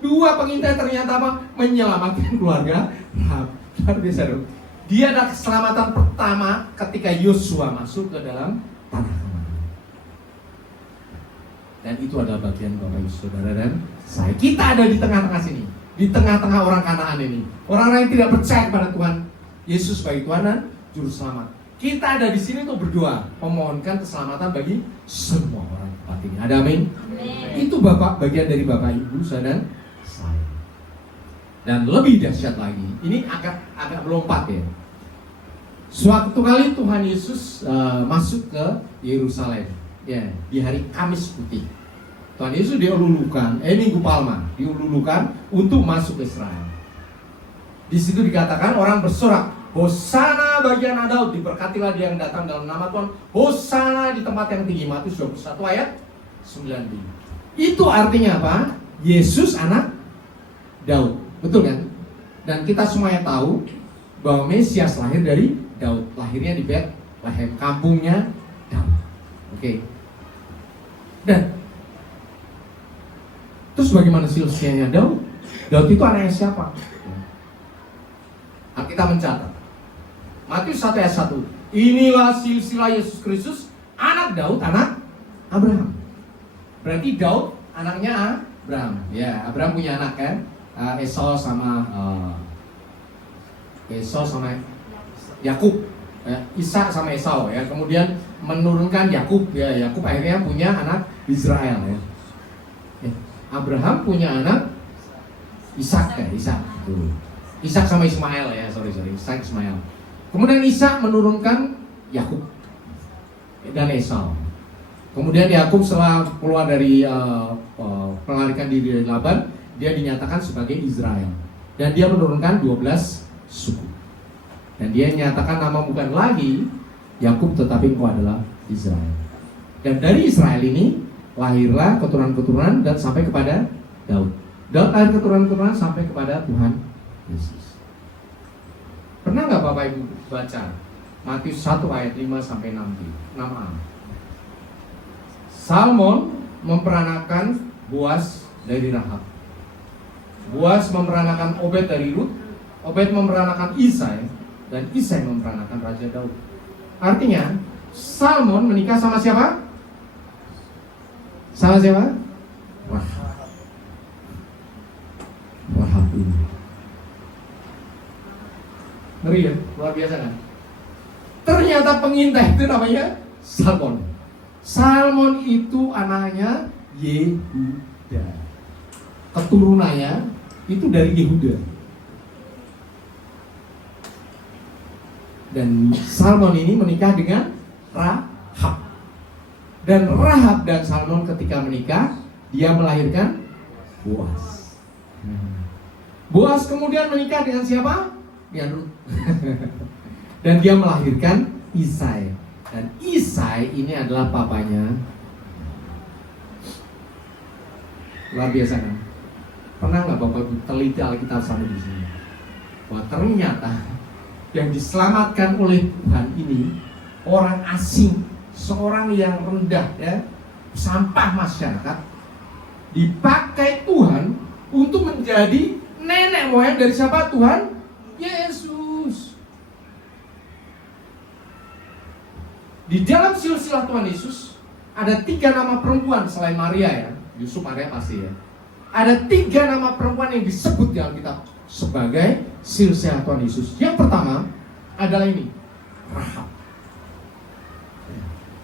Dua pengintai ternyata apa? Menyelamatkan keluarga Rahab. Luar biasa dong. Dia ada keselamatan pertama ketika Yosua masuk ke dalam tanah Kanaan. Dan itu adalah bagian Bapak Ibu Saudara dan saya. Kita ada di tengah-tengah sini, di tengah-tengah orang Kanaan ini, orang-orang yang tidak percaya kepada Tuhan Yesus sebagai Tuhan dan Juru Selamat. Kita ada di sini untuk berdoa, memohonkan keselamatan bagi semua orang tempat ini. Ada amin? Amin. Itu bagian dari Bapak Ibu Saudara dan saya. Dan lebih dahsyat lagi, ini agak melompat ya. Suatu kali Tuhan Yesus masuk ke Yerusalem, ya, di hari Kamis Putih. Tuhan Yesus diululukan, Minggu Palma, diululukan untuk masuk ke Israel. Di situ dikatakan orang bersorak, Hosana bagi anak Daud, diberkatilah dia yang datang dalam nama Tuhan. Hosana di tempat yang tinggi. Matius 21 ayat 9b. Itu artinya apa? Yesus anak Daud, betul kan? Dan kita semuanya tahu bahwa Mesias lahir dari Daud, lahirnya di Betlehem, kampungnya Daud. Oke. Dan terus bagaimana silsilahnya Daud? Daud itu anaknya siapa? Kita mencatat Matius 1 ayat 1. Inilah silsilah Yesus Kristus, anak Daud, anak Abraham. Berarti Daud anaknya Abraham. Ya, Abraham punya anak kan? Esau sama Yakub, Ishak sama Esau ya. Kemudian menurunkan Yakub ya. Yakub akhirnya punya anak Israel ya. Abraham punya anak Ishak ya, Ishak sama Ismail ya, Ishak Ismail. Kemudian Ishak menurunkan Yakub dan Esau. Kemudian Yakub setelah keluar dari melarikan diri dari Laban, dia dinyatakan sebagai Israel. Dan dia menurunkan 12 suku. Dan dia nyatakan nama bukan lagi Yakub, tetapi engkau adalah Israel. Dan dari Israel ini lahirlah keturunan-keturunan dan sampai kepada Daud. Daud lahir keturunan-keturunan sampai kepada Tuhan Yesus. Pernah nggak Bapak Ibu baca Matius 1 ayat 5 sampai 6a? Salmon memperanakan Boaz dari Rahab. Boaz memperanakan Obed dari Rut. Obed memperanakan Isai, dan Isai memperanakan Raja Daud. Artinya Salmon menikah sama siapa? Sama siapa? Rahab. Rahab ini ngeri ya, luar biasa kan? Ternyata pengintai itu namanya Salmon. Salmon itu anaknya Yehuda. Keturunannya itu dari Yehuda. Dan Salmon ini menikah dengan Rahab. Dan Rahab dan Salmon ketika menikah, dia melahirkan Boaz. Boaz kemudian menikah dengan siapa? Dengan Rut. Dan dia melahirkan Isai. Dan Isai ini adalah papanya. Luar biasa kan? Pernah nggak Bapak Ibu teliti Alkitab sampai di sini? Bahwa ternyata yang diselamatkan oleh Tuhan ini orang asing, seorang yang rendah ya, sampah masyarakat, dipakai Tuhan untuk menjadi nenek moyang dari siapa? Tuhan Yesus. Di dalam silsilah Tuhan Yesus ada 3 nama perempuan selain Maria ya. Yusuf, Maria pasti ya. Ada 3 nama perempuan yang disebut di Alkitab sebagai silsilah Tuhan Yesus. Yang pertama adalah ini, Rahab.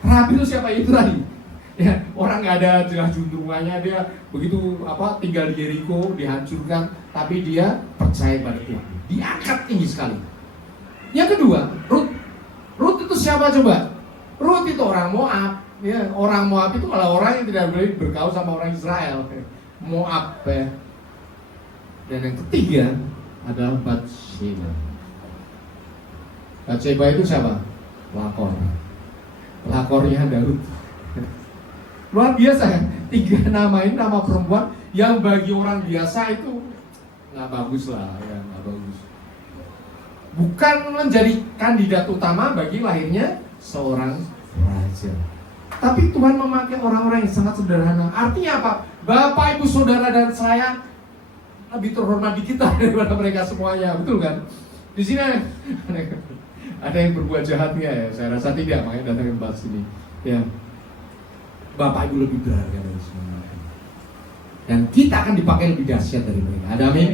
Rahab itu siapa? Itu tadi ya, orang nggak ada jelas juntrungannya, dia begitu tinggal di Yeriko, dihancurkan, tapi dia percaya pada Tuhan, diangkat tinggi sekali. Yang kedua, Rut. Rut itu siapa coba? Rut itu orang Moab. Ya, orang Moab itu malah orang yang tidak boleh bergaul sama orang Israel. Moab ya. Dan yang ketiga adalah Batsheba. Batsheba itu siapa? Pelakor. Pelakornya Daud. Luar biasa kan? 3 nama ini nama perempuan yang bagi orang biasa itu nggak bagus lah ya, nggak bagus. Bukan menjadi kandidat utama bagi lahirnya seorang raja. Tapi Tuhan memakai orang-orang yang sangat sederhana. Artinya apa? Bapak, Ibu, Saudara dan saya lebih terhormat di kita daripada mereka semuanya, betul kan? Di sini ada yang berbuat jahat nggak ya? Saya rasa tidak, makanya datang ke tempat sini. Ya, Bapak Ibu lebih berharga dari semua. Dan kita akan dipakai lebih dahsyat dari mereka. Ada amin?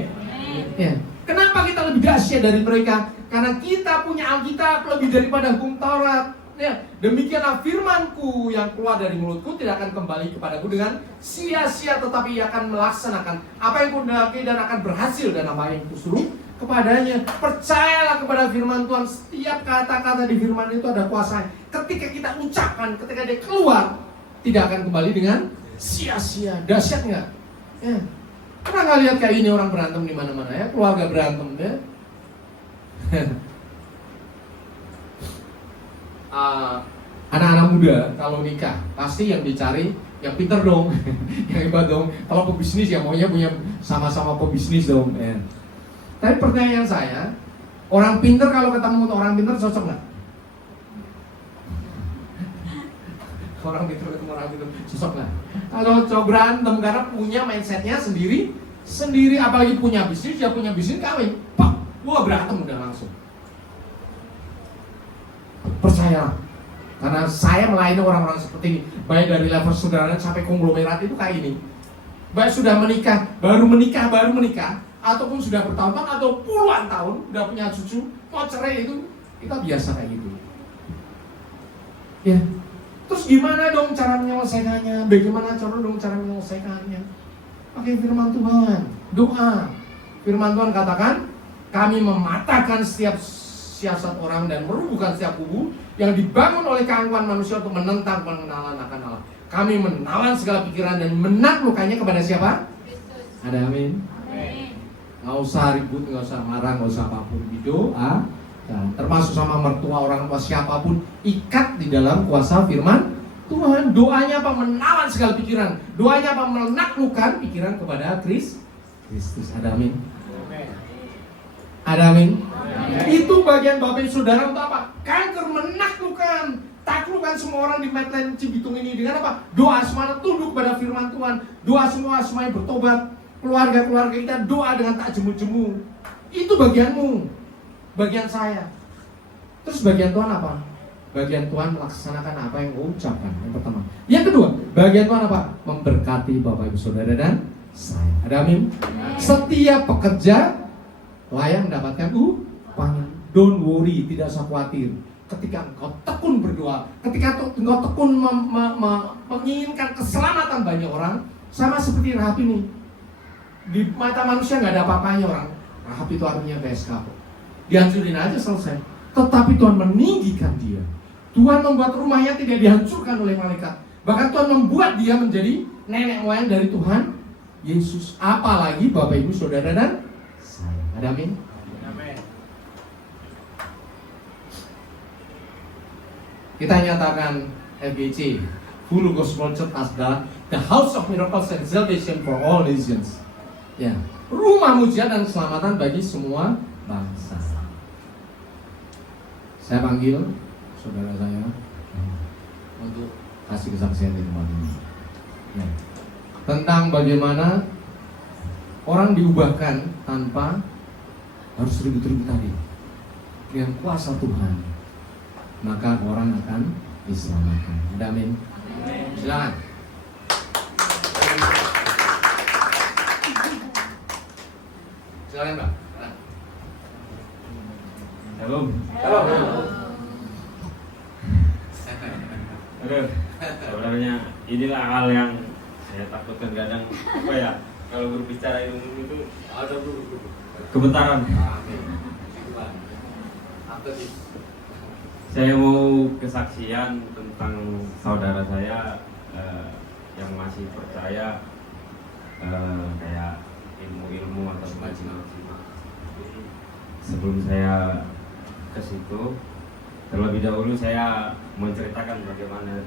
Ya. Kenapa kita lebih dahsyat dari mereka? Karena kita punya Alkitab lebih daripada hukum Taurat. Ya, demikianlah firmanku yang keluar dari mulutku tidak akan kembali kepadaku dengan sia-sia, tetapi ia akan melaksanakan apa yang kuhendaki dan akan berhasil dan apa yang kusuruh kepadanya. Percayalah kepada firman Tuhan. Setiap kata-kata di firman itu ada kuasa. Ketika kita ucapkan, ketika dia keluar, tidak akan kembali dengan sia-sia. Dahsyat nggak? Ya. Pernah nggak lihat kayak ini orang berantem di mana-mana ya? Keluarga berantem ya. Anak-anak muda kalau nikah pasti yang dicari yang pinter dong, yang hebat dong. Kalau pebisnis ya maunya punya sama-sama pebisnis dong. Ya. Tapi pertanyaan saya, orang pinter kalau ketemu orang pinter cocok nggak? Orang pinter ketemu orang pinter cocok nggak? Kalau coba berantem karena punya mindsetnya sendiri, apalagi punya bisnis, ya punya bisnis kawin, pak, wah berantem udah langsung. Percaya, karena saya melayani orang-orang seperti ini, baik dari level saudara sampai konglomerat itu kayak ini. Baik sudah menikah, baru menikah, ataupun sudah bertahun-tahun atau puluhan tahun, udah punya cucu, mau cerai itu kita biasa kayak gitu. Ya, terus gimana dong cara menyelesaikannya? Bagaimana cara menyelesaikannya? Pakai firman Tuhan, doa. Firman Tuhan katakan, kami mematahkan setiap siasat orang dan merubuhkan setiap kubu yang dibangun oleh keangkuhan manusia untuk menentang pengenalan akan Allah. Kami menawan segala pikiran dan menaklukkannya kepada siapa? Ada amin? Nggak usah ribut, nggak usah marah, nggak usah apapun. Doa, termasuk sama mertua, orang tua, siapapun, ikat di dalam kuasa firman Tuhan. Doanya apa? Menawan segala pikiran. Doanya apa? Menaklukkan pikiran kepada Kristus. Ada amin? Ada amin? Itu bagian Bapak Ibu Saudara untuk apa? Kanker menaklukkan. Taklukkan semua orang di Medland Cibitung ini dengan apa? Doa semuanya tunduk pada firman Tuhan. Doa semuanya bertobat. Keluarga-keluarga kita doa dengan tak jemu-jemu. Itu bagianmu. Bagian saya. Terus bagian Tuhan apa? Bagian Tuhan melaksanakan apa yang kau ucapkan. Yang pertama. Yang kedua, bagian Tuhan apa? Memberkati Bapak Ibu Saudara dan saya. Ada amin? Setiap pekerja layak mendapatkan upahnya. Don't worry, tidak usah khawatir. Ketika engkau tekun berdoa, ketika engkau tekun menginginkan keselamatan banyak orang, sama seperti Rahab ini. Di mata manusia nggak ada apa-apanya orang. Rahab itu artinya PSK kok. Dihancurin aja selesai. Tetapi Tuhan meninggikan dia. Tuhan membuat rumahnya tidak dihancurkan oleh malaikat. Bahkan Tuhan membuat dia menjadi nenek moyang dari Tuhan Yesus. Apalagi Bapak Ibu Saudara dan saya. Ada amin? Kita nyatakan FGC, Full Gospel Church as the House of Miracles and Salvation for all nations. Ya, rumah mujizat dan keselamatan bagi semua bangsa. Saya panggil saudara saya untuk kasih kesaksian di tempat ini. Ya. Tentang bagaimana orang diubahkan tanpa harus ribut-ribut tadi. Dengan kuasa Tuhan, maka orang akan diselamatkan. Amin. Silakan. Silakan, Pak. Shalom. Aduh, sebenarnya inilah hal yang saya takutkan kadang apa ya, kalau berbicara itu ada kebentaran. Saya mau kesaksian tentang saudara saya yang masih percaya kayak ilmu-ilmu atau macam-macam. Sebelum saya ke situ, terlebih dahulu saya menceritakan bagaimana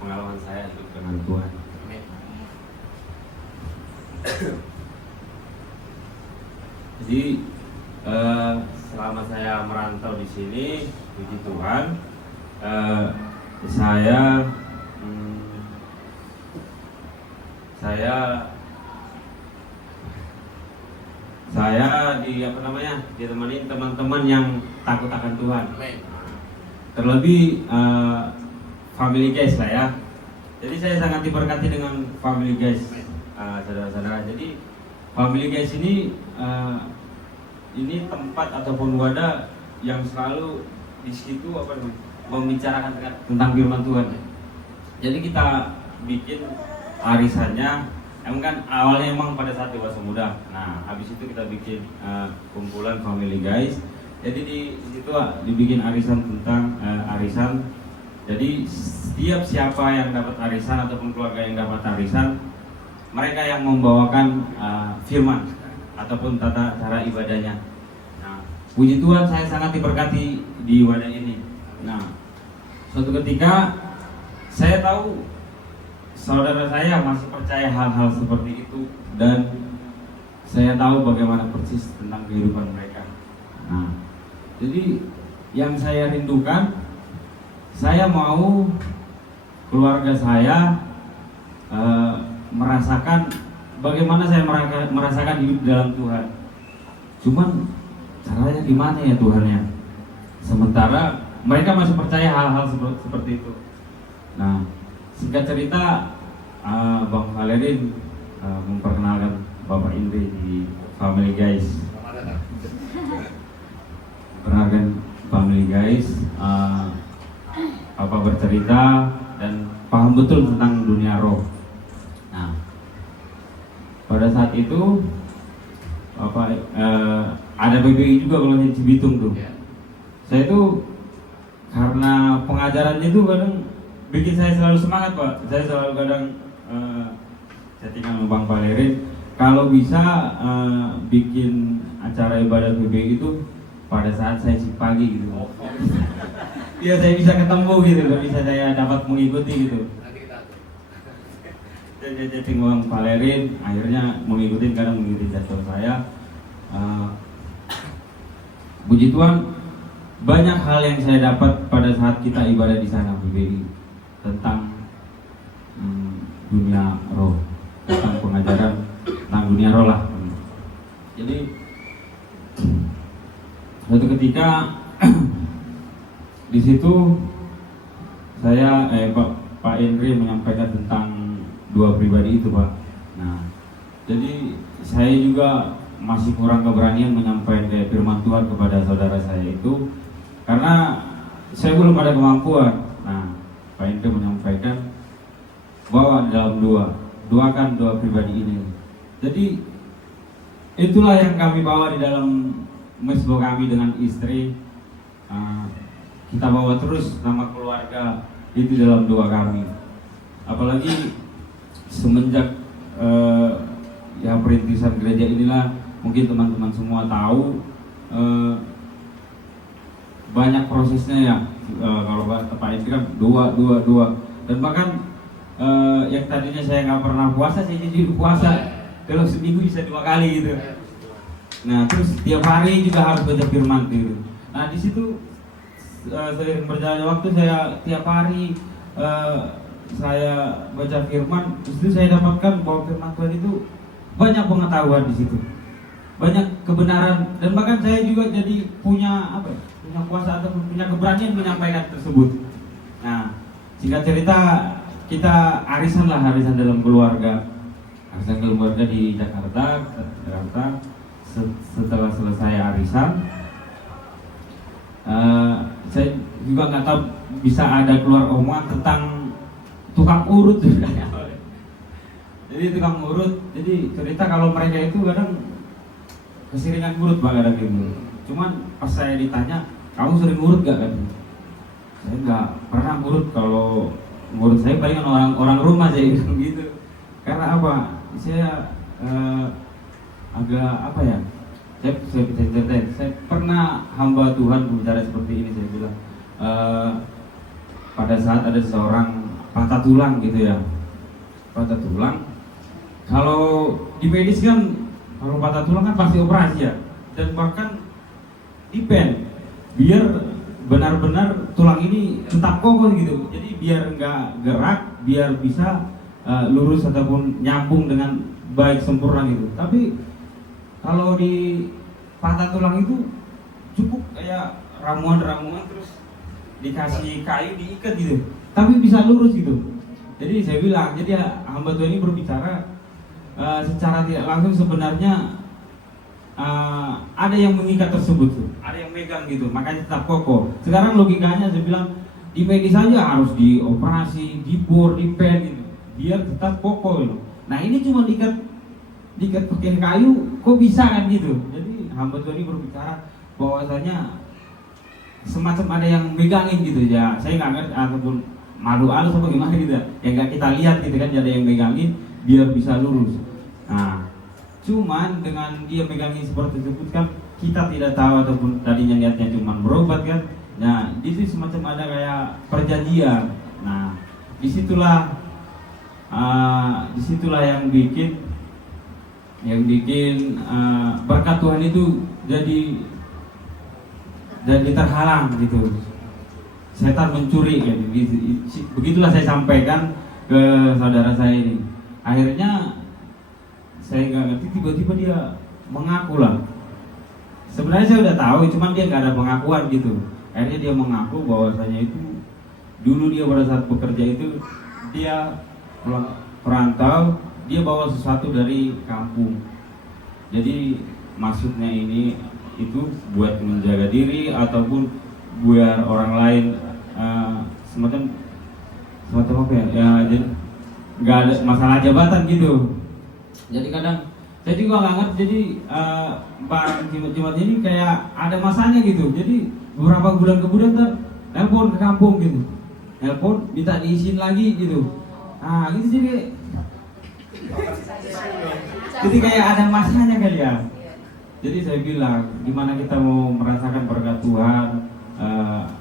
pengalaman saya hidup dengan Tuhan. Jadi selama saya merantau di sini, puji Tuhan, saya ditemani teman-teman yang takut akan Tuhan. Terlebih family guys lah ya. Jadi saya sangat diberkati dengan family guys, saudara-saudara. Jadi family guys ini tempat ataupun wadah yang selalu di situ membicarakan tentang firman Tuhan. Jadi kita bikin arisannya. Kan awalnya emang pada saat dewasa muda. Nah, habis itu kita bikin kumpulan family guys. Jadi di situ dibikin arisan tentang arisan. Jadi setiap siapa yang dapat arisan ataupun keluarga yang dapat arisan, mereka yang membawakan firman ataupun tata cara ibadahnya. Nah, puji Tuhan saya sangat diberkati di wadah ini. Nah, suatu ketika saya tahu saudara saya masih percaya hal-hal seperti itu dan saya tahu bagaimana persis tentang kehidupan mereka. Nah, jadi yang saya rindukan, saya mau keluarga saya merasakan bagaimana saya merasakan hidup dalam Tuhan. Cuman caranya gimana ya Tuhannya? Sementara mereka masih percaya hal-hal seperti itu. Nah, singkat cerita, Bang Valerin memperkenalkan Bapak Indri di Family Guys. Memperkenalkan Family Guys, Bapak bercerita dan paham betul tentang dunia roh. Nah, pada saat itu Bapak ada PBI juga kalau di Cibitung tuh. Saya itu karena pengajarannya itu kadang bikin saya selalu semangat, Pak. Saya selalu kadang chattingan sama Bang Valerin, kalau bisa bikin acara ibadah PBI itu pada saat saya shift pagi gitu. Iya, saya bisa ketemu gitu, bisa saya dapat mengikuti gitu. Saya chatting Bang Valerin, akhirnya mengikuti jadwal saya. Puji Tuhan, banyak hal yang saya dapat pada saat kita ibadah di sana PBI tentang dunia roh, tentang pengajaran tentang dunia roh lah. Jadi suatu ketika di situ saya Pak Henry menyampaikan tentang dua pribadi itu, Pak. Nah, jadi saya juga masih kurang keberanian menyampaikan kayak firman Tuhan kepada saudara saya itu karena saya belum ada kemampuan. Nah, Pak Henry menyampaikan bahwa dalam doakan dua pribadi ini. Jadi itulah yang kami bawa di dalam mesbah kami dengan istri. Kita bawa terus nama keluarga itu dalam doa kami. Apalagi semenjak ya perintisan gereja inilah, mungkin teman-teman semua tahu banyak prosesnya ya. Kalau Pak Istri kan dua dan bahkan yang tadinya saya nggak pernah puasa, saya jadi puasa dalam seminggu bisa 2 kali gitu. Nah, terus tiap hari juga harus baca firman gitu. Nah, di situ seiring berjalannya waktu saya tiap hari saya baca firman, itu saya dapatkan bahwa firman Tuhan itu banyak pengetahuan di situ, banyak kebenaran, dan bahkan saya juga jadi punya kuasa atau punya keberanian menyampaikan tersebut. Nah, singkat cerita kita arisan dalam keluarga, di Jakarta. Setelah selesai arisan, saya juga nggak tahu bisa ada keluar omongan tentang tukang urut juga. Jadi tukang urut, jadi cerita kalau mereka itu kadang keseringan urut, Pak, kadang gitu. Cuman pas saya ditanya, kamu sering urut gak kan? Saya nggak pernah urut. Kalau urut saya palingan orang rumah, saya bilang gitu. Karena apa? Saya agak apa ya? Saya pernah hamba Tuhan berbicara seperti ini. Saya bilang pada saat ada seseorang patah tulang gitu ya, patah tulang. Kalau di medis kan, kalau patah tulang kan pasti operasi ya, dan bahkan dipen biar benar-benar tulang ini tetap kokoh gitu. Jadi biar nggak gerak, biar bisa lurus ataupun nyambung dengan baik sempurna gitu. Tapi kalau di patah tulang itu cukup kayak ramuan terus dikasih kayu diikat gitu, tapi bisa lurus gitu. Jadi saya bilang, jadi hamba Tuhan ini berbicara secara tidak langsung sebenarnya ada yang mengikat tersebut tuh, ada yang megang gitu, makanya tetap kokoh. Sekarang logikanya saya bilang di medis saja harus dioperasi, dibor, dipen gitu, biar tetap kokoh gitu. Nah ini cuma diikat pakai kayu, kok bisa kan gitu. Jadi hamba Tuhan ini berbicara bahwasanya semacam ada yang megangin gitu ya. Saya nggak ngerti ataupun malu alus atau gimana gitu, yang nggak kita lihat gitu kan, ada yang megangin biar bisa lurus. Nah, cuman dengan dia megangin seperti tersebut kan kita tidak tahu, ataupun tadinya niatnya cuma berobat kan. Nah, di situ semacam ada kayak perjanjian. Nah, disitulah yang bikin berkat Tuhan itu jadi terhalang gitu. Setan mencuri gitu. Begitulah saya sampaikan ke saudara saya ini. Akhirnya saya nggak ngerti, tiba-tiba dia mengaku lah. Sebenarnya saya udah tahu, cuman dia nggak ada pengakuan gitu. Akhirnya dia mengaku bahwasanya itu dulu dia pada saat bekerja itu dia perantau, dia bawa sesuatu dari kampung. Jadi maksudnya ini itu buat menjaga diri ataupun biar orang lain semacam apa ya, jadi nggak ada masalah jabatan gitu. Jadi kadang saya juga nggak ngerti, jadi barang jimat-jimat ini kayak ada masanya gitu. Jadi beberapa bulan kemudian nelpon ke kampung gitu, nelpon minta diisiin lagi gitu. Nah gitu jadi kayak ada masanya kali ya. Jadi saya bilang, gimana kita mau merasakan berkat Tuhan,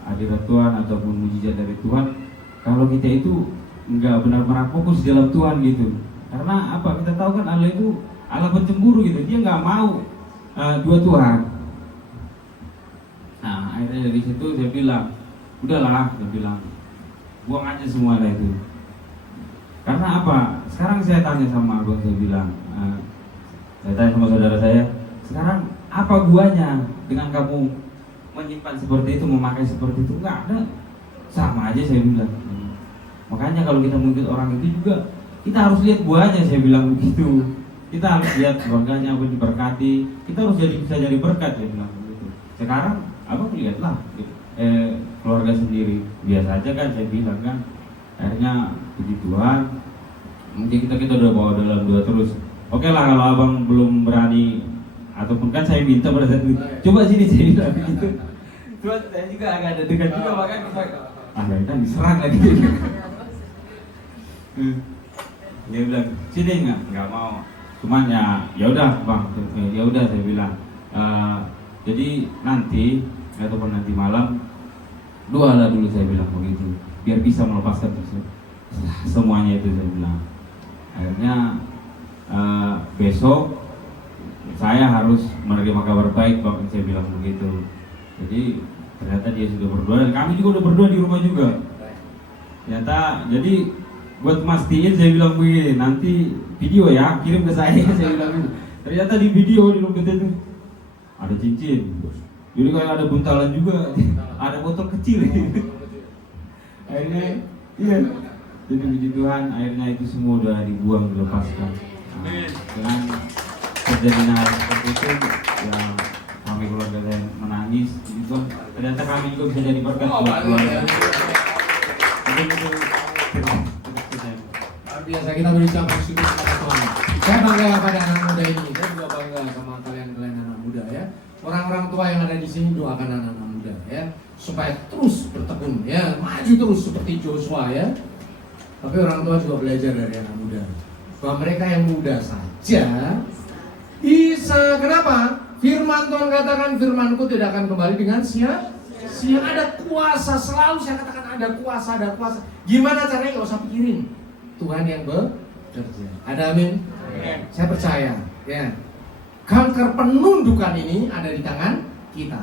hadirat Tuhan ataupun mujizat dari Tuhan, kalau kita itu nggak benar-benar fokus dalam Tuhan gitu. Karena apa? Kita tahu kan Allah itu Allah pencemburu gitu. Dia nggak mau dua Tuhan. Nah akhirnya dari situ saya bilang, udahlah, saya bilang, buang aja semua lah itu. Karena apa? Sekarang saya tanya sama abang, saya bilang, saya tanya sama saudara saya, sekarang apa guanya dengan kamu menyimpan seperti itu, memakai seperti itu? Nggak ada, sama aja saya bilang. Makanya kalau kita mengikut orang itu juga, kita harus lihat buahnya, saya bilang begitu. Kita harus lihat keluarganya apa diberkati, kita harus bisa jadi berkat, saya bilang begitu. Sekarang abang lihatlah keluarga sendiri, biasa aja kan, saya bilang kan. Akhirnya puji Tuhan, mungkin kita udah bawa dalam doa terus. Oke lah, kalau abang belum berani, ataupun kan saya minta pada saat itu, coba sini saya bilang begitu. Tuhan saya juga agak ada dekat juga, makanya kan diserang lagi. Dia bilang sini nggak mau, cuman ya udah bang, ya udah saya bilang. Jadi nanti ataupun nanti malam doalah dulu, saya bilang begitu, biar bisa melepaskan semuanya itu, saya bilang. Akhirnya besok saya harus menerima kabar baik bang, saya bilang begitu. Jadi ternyata dia sudah berdoa dan kami juga udah berdoa di rumah juga. Ternyata jadi buat mastiin saya bilang begini, nanti video ya kirim ke saya, saya bilang gitu. Ternyata di video di dompet itu ada cincin, jadi kayak ada buntalan juga, ada botol kecil. Akhirnya iya, jadi puji Tuhan, akhirnya itu semua udah dibuang, dilepaskan. Dengan terjadinya hal seperti itu, ya kami keluarga saya menangis. Gitu. Ternyata kami juga bisa jadi berkat buat keluarga. Biasa kita berucap bersyukur kepada Tuhan. Saya bangga pada anak muda ini. Saya juga bangga sama kalian anak muda ya. Orang-orang tua yang ada di sini doakan anak-anak muda ya, supaya terus bertekun ya, maju terus seperti Joshua ya. Tapi orang tua juga belajar dari anak muda, bahwa mereka yang muda saja bisa. Kenapa? Firman Tuhan katakan, firmanku tidak akan kembali dengan sia-sia. Ada kuasa, selalu saya katakan ada kuasa, ada kuasa. Gimana caranya? Gak usah pikirin, Tuhan yang bekerja. Ada amin? Saya percaya ya, kanker penundukan ini ada di tangan kita.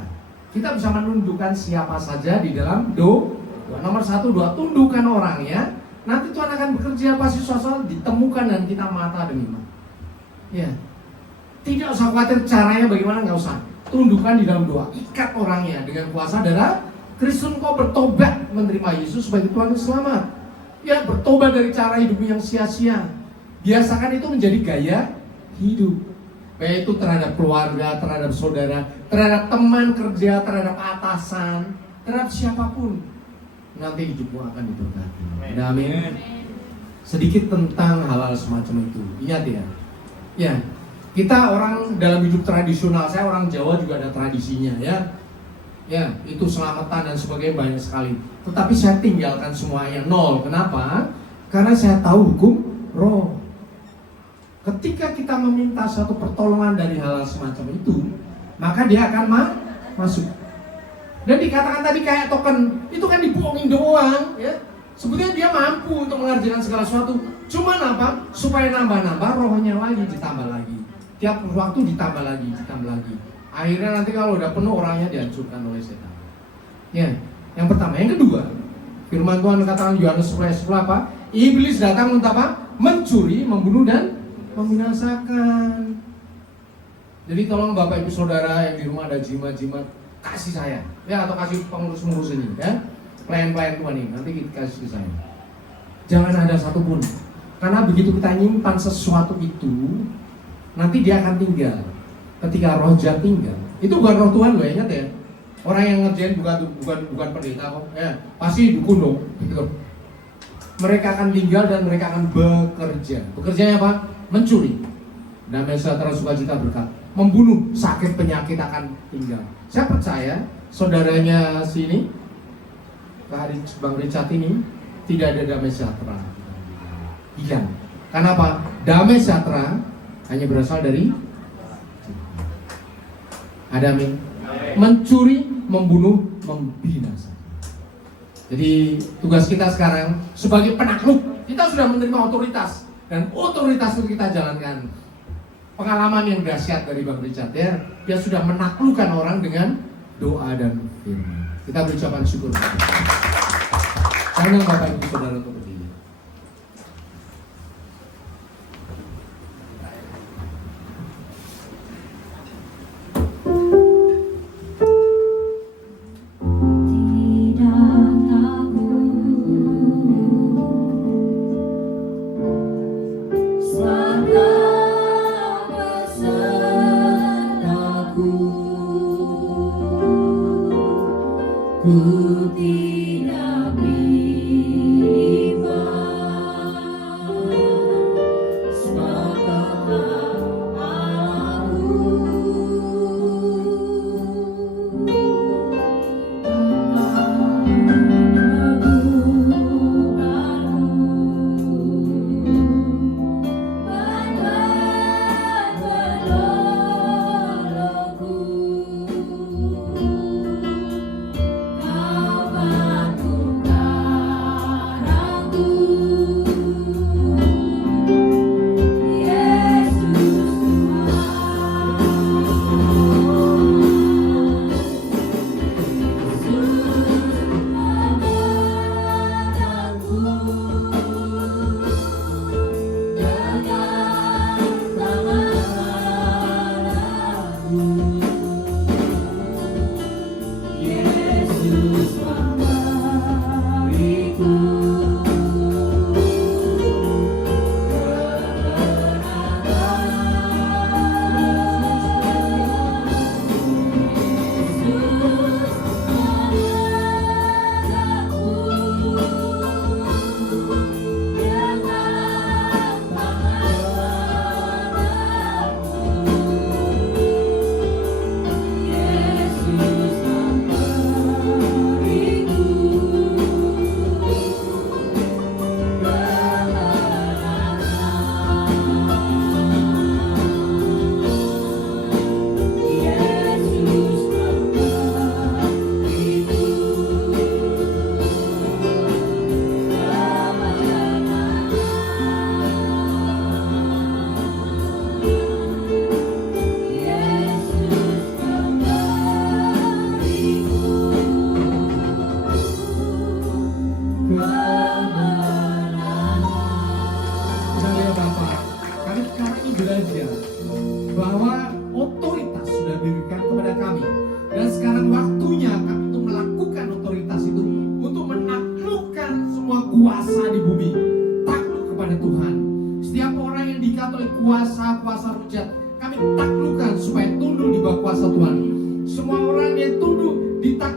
Kita bisa menundukkan siapa saja di dalam doa. Nomor 1, doa tundukkan orangnya. Nanti Tuhan akan bekerja, pasti suatu ditemukan dan kita mata demi mata. Ya, tidak usah khawatir caranya bagaimana, nggak usah. Tundukkan di dalam doa, ikat orangnya dengan kuasa darah Kristus. Kau bertobat menerima Yesus sebagai Tuhan dan Selamat. Ya, bertobat dari cara hidupmu yang sia-sia. Biasakan itu menjadi gaya hidup, baik itu terhadap keluarga, terhadap saudara, terhadap teman kerja, terhadap atasan, terhadap siapapun. Nanti hidupmu akan diberkati. Amin. Sedikit tentang hal-hal semacam itu. Ingat ya. Ya, kita orang dalam hidup tradisional, saya orang Jawa juga ada tradisinya ya. Ya, itu selamatan dan sebagainya banyak sekali. Tetapi saya tinggalkan semuanya nol. Kenapa? Karena saya tahu hukum roh. Ketika kita meminta satu pertolongan dari hal-hal semacam itu, maka dia akan masuk. Dan dikatakan tadi kayak token, itu kan dibohongin doang ya. Sebetulnya dia mampu untuk mengerjakan segala sesuatu. Cuman apa? Supaya nambah-nambah rohnya lagi, ditambah lagi. Tiap waktu ditambah lagi, ditambah lagi. Akhirnya nanti kalau udah penuh, orangnya dihancurkan oleh setan. Ya, yang pertama. Yang kedua, firman Tuhan katakan Yohanes 10 apa? Iblis datang untuk apa? Mencuri, membunuh dan membinasakan. Jadi tolong Bapak Ibu Saudara yang di rumah ada jimat-jimat, kasih saya ya, atau kasih pengurus-pengurus ini ya, pelayan-pelayan Tuhan ini, nanti kita kasih ke saya. Jangan ada satupun, karena begitu kita nyimpan sesuatu itu, nanti dia akan tinggal. Ketika roh jahat tinggal, itu bukan roh Tuhan loh, ingat ya. Orang yang ngerjain bukan pendeta kok ya, pasti dukun dong gitu. Mereka akan tinggal dan mereka akan bekerja. Bekerjanya apa? Mencuri, damai sejahtera, sukacita, berkat. Membunuh, sakit, penyakit akan tinggal. Saya percaya saudaranya sini hari Bang Richard ini tidak ada damai sejahtera. Iya. Karena apa? Damai sejahtera hanya berasal dari ada amin. Mencuri, membunuh, membinasakan. Jadi tugas kita sekarang sebagai penakluk, kita sudah menerima otoritas dan otoritas itu kita jalankan. Pengalaman yang dahsyat dari Bang Richard ya, dia sudah menaklukkan orang dengan doa dan firman. Kita berucapan syukur. Karena Bapak Ibu Saudara untuk berdiri. Ku tidak bimbang, sebabkah Allahku Engkau meneguhkanku, Engkau menolongku. Kuasa di bumi, takluk kepada Tuhan. Setiap orang yang diikat oleh kuasa-kuasa rujat, kami taklukkan supaya tunduk di bawah kuasa Tuhan. Semua orang yang tunduk diikat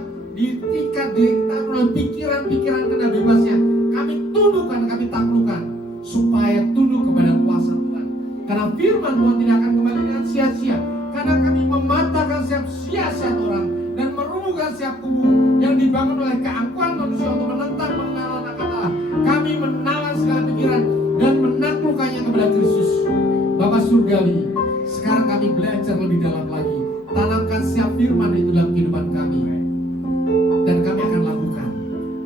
oleh pikiran-pikiran kena bebasnya, kami tundukkan, kami taklukkan supaya tunduk kepada kuasa Tuhan. Karena firman Tuhan tidak akan kembali dengan sia-sia. Karena kami mematahkan setiap sia-sia orang dan merumuhkan setiap kubu yang dibangun oleh keangkuhan manusia untuk menentang pengenalan akan Allah. Kami menawan segala pikiran dan menaklukkannya kepada Kristus. Bapa Surgawi, sekarang kami belajar lebih dalam lagi. Tanamkan setiap firman itu dalam kehidupan kami, dan kami akan lakukan.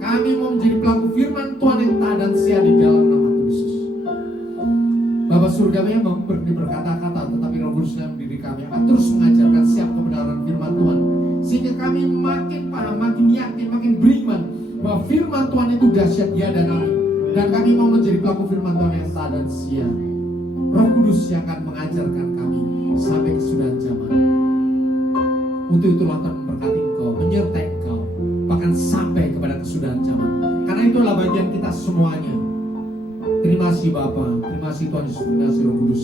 Kami mau menjadi pelaku firman Tuhan yang taat dan setia di dalam nama Tuhan Yesus. Bapa Surgawi yang berkata-kata, tetapi Roh Kudus yang mendidik kami akan terus mengajarkan setiap kebenaran firman Tuhan, sehingga kami makin paham, makin yakin, makin beriman bahwa firman Tuhan itu dahsyat, dia dan kami. Dan kami mau menjadi pelaku firman Tuhan yang taat dan setia. Roh Kudus yang akan mengajarkan kami sampai kesudahan zaman. Untuk itulah Tuhan memberkati engkau, menyertai engkau, bahkan sampai kepada kesudahan zaman. Karena itulah bagian kita semuanya. Terima kasih Bapa, terima kasih Tuhan Yesus, terima kasih Roh Kudus.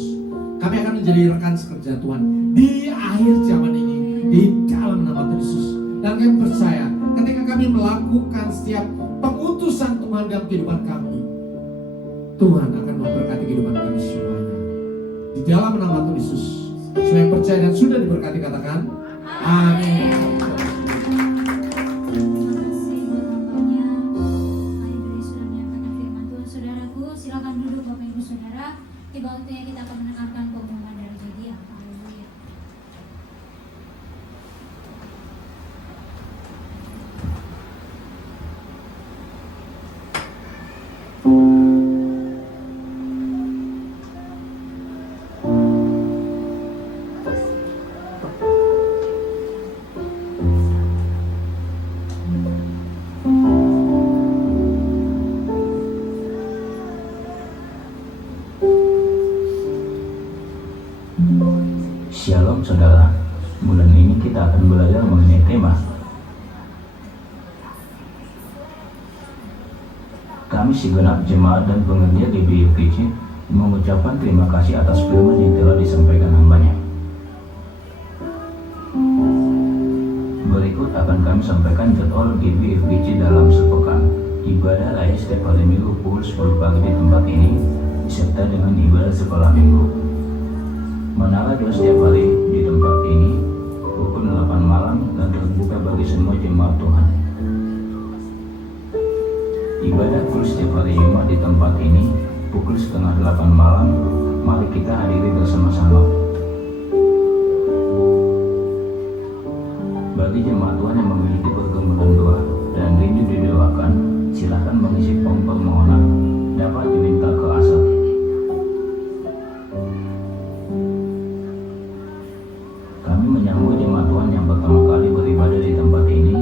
Kami akan menjadi rekan sekerja Tuhan di akhir zaman ini, di dalam nama Tuhan Yesus. Dan kami percaya ketika kami melakukan setiap pengutusan Tuhan dalam kehidupan kami, Tuhan akan memberkati kehidupan kami semuanya. Di dalam nama Tuhan Yesus. Semua yang percaya dan sudah diberkati katakan amin. Terima kasih buat Bapaknya. waktunya kita akan mendengarkan pengumuman dari Jodia. Haleluya. Shalom saudara, bulan ini kita akan belajar mengenai tema kami segenap jemaat dan pengerja di BFPC mengucapkan terima kasih atas firman yang telah disampaikan hambanya. Berikut akan kami sampaikan jadwal di BFPC dalam sepekan. Ibadah raya setiap hari Minggu pukul 10 pagi di tempat ini, disertai dengan ibadah sekolah minggu. Menara doa setiap hari di tempat ini pukul 8 malam dan terbuka bagi semua jemaat Tuhan. Ibadah kul setiap hari Jumat di tempat ini pukul 7:30 malam. Mari kita hadiri bersama-sama. Bagi jemaat Tuhan yang memiliki pergumulan doa dan rindu didoakan, silakan mengisi form permohonan, dapat diminta ke asal. Kami menyambut jemaat Tuhan yang pertama kali beribadah di tempat ini,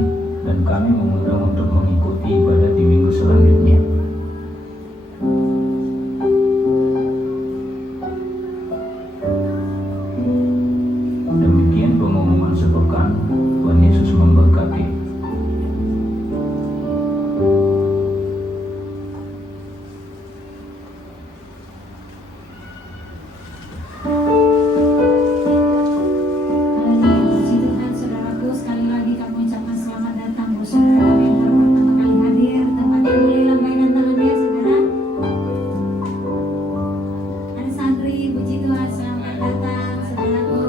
dan kami mengundang untuk mengikuti ibadah di minggu selanjutnya. Demikian pengumuman sepekan. Tuhan Yesus memberkati. Puji Tuhan, saudaraku, sekali lagi kami ucapkan selamat datang buat saudara yang baru pertama kali hadir. Tempatnya boleh lambaikan tangannya, saudara. Ada Sandri, puji Tuhan, selamat datang, saudaraku.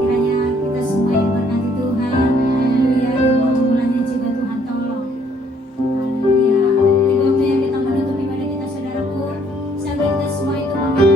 Kiranya kita semua yang berkati Tuhan. Haleluya. Dan pergumulannya juga Tuhan tolong. Haleluya. Tiba waktunya kita menutup ibadah kita, saudaraku. Sambil kita semua itu meminta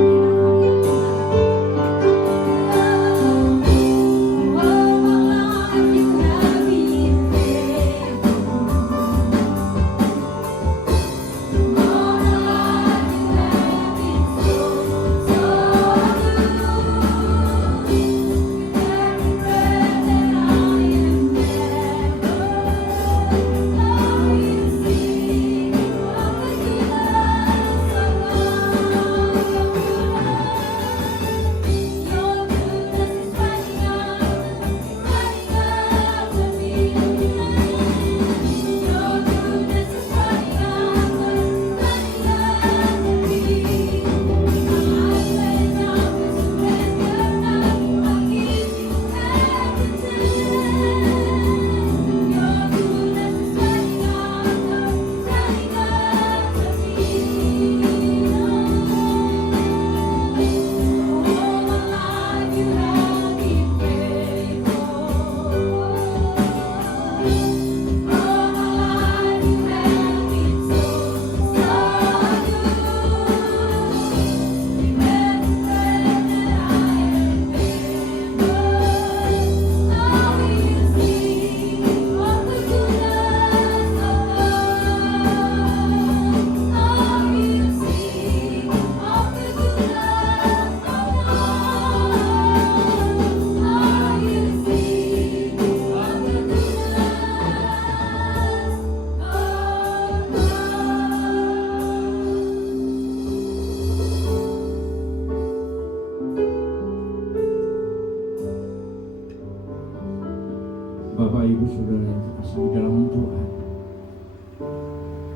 Bapak Ibu Saudara yang terkasih di dalam Tuhan,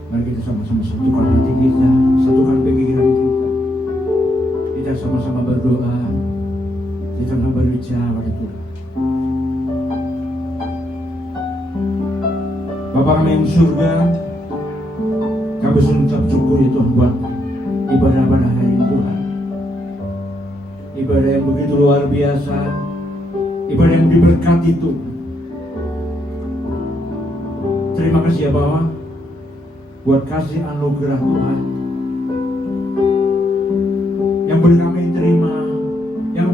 mari kita sama-sama satukan hati kita, satukan pikiran kita. Kita sama-sama berdoa, kita berbicara pada Tuhan. Bapa kami yang di surga, kami mengucap syukur ya Tuhan buat ibadah pada hari ini Tuhan. Ibadah yang begitu luar biasa, ibadah yang diberkati Tuhan. Terima kasih ya Bapak buat kasih anugerah Tuhan yang boleh kami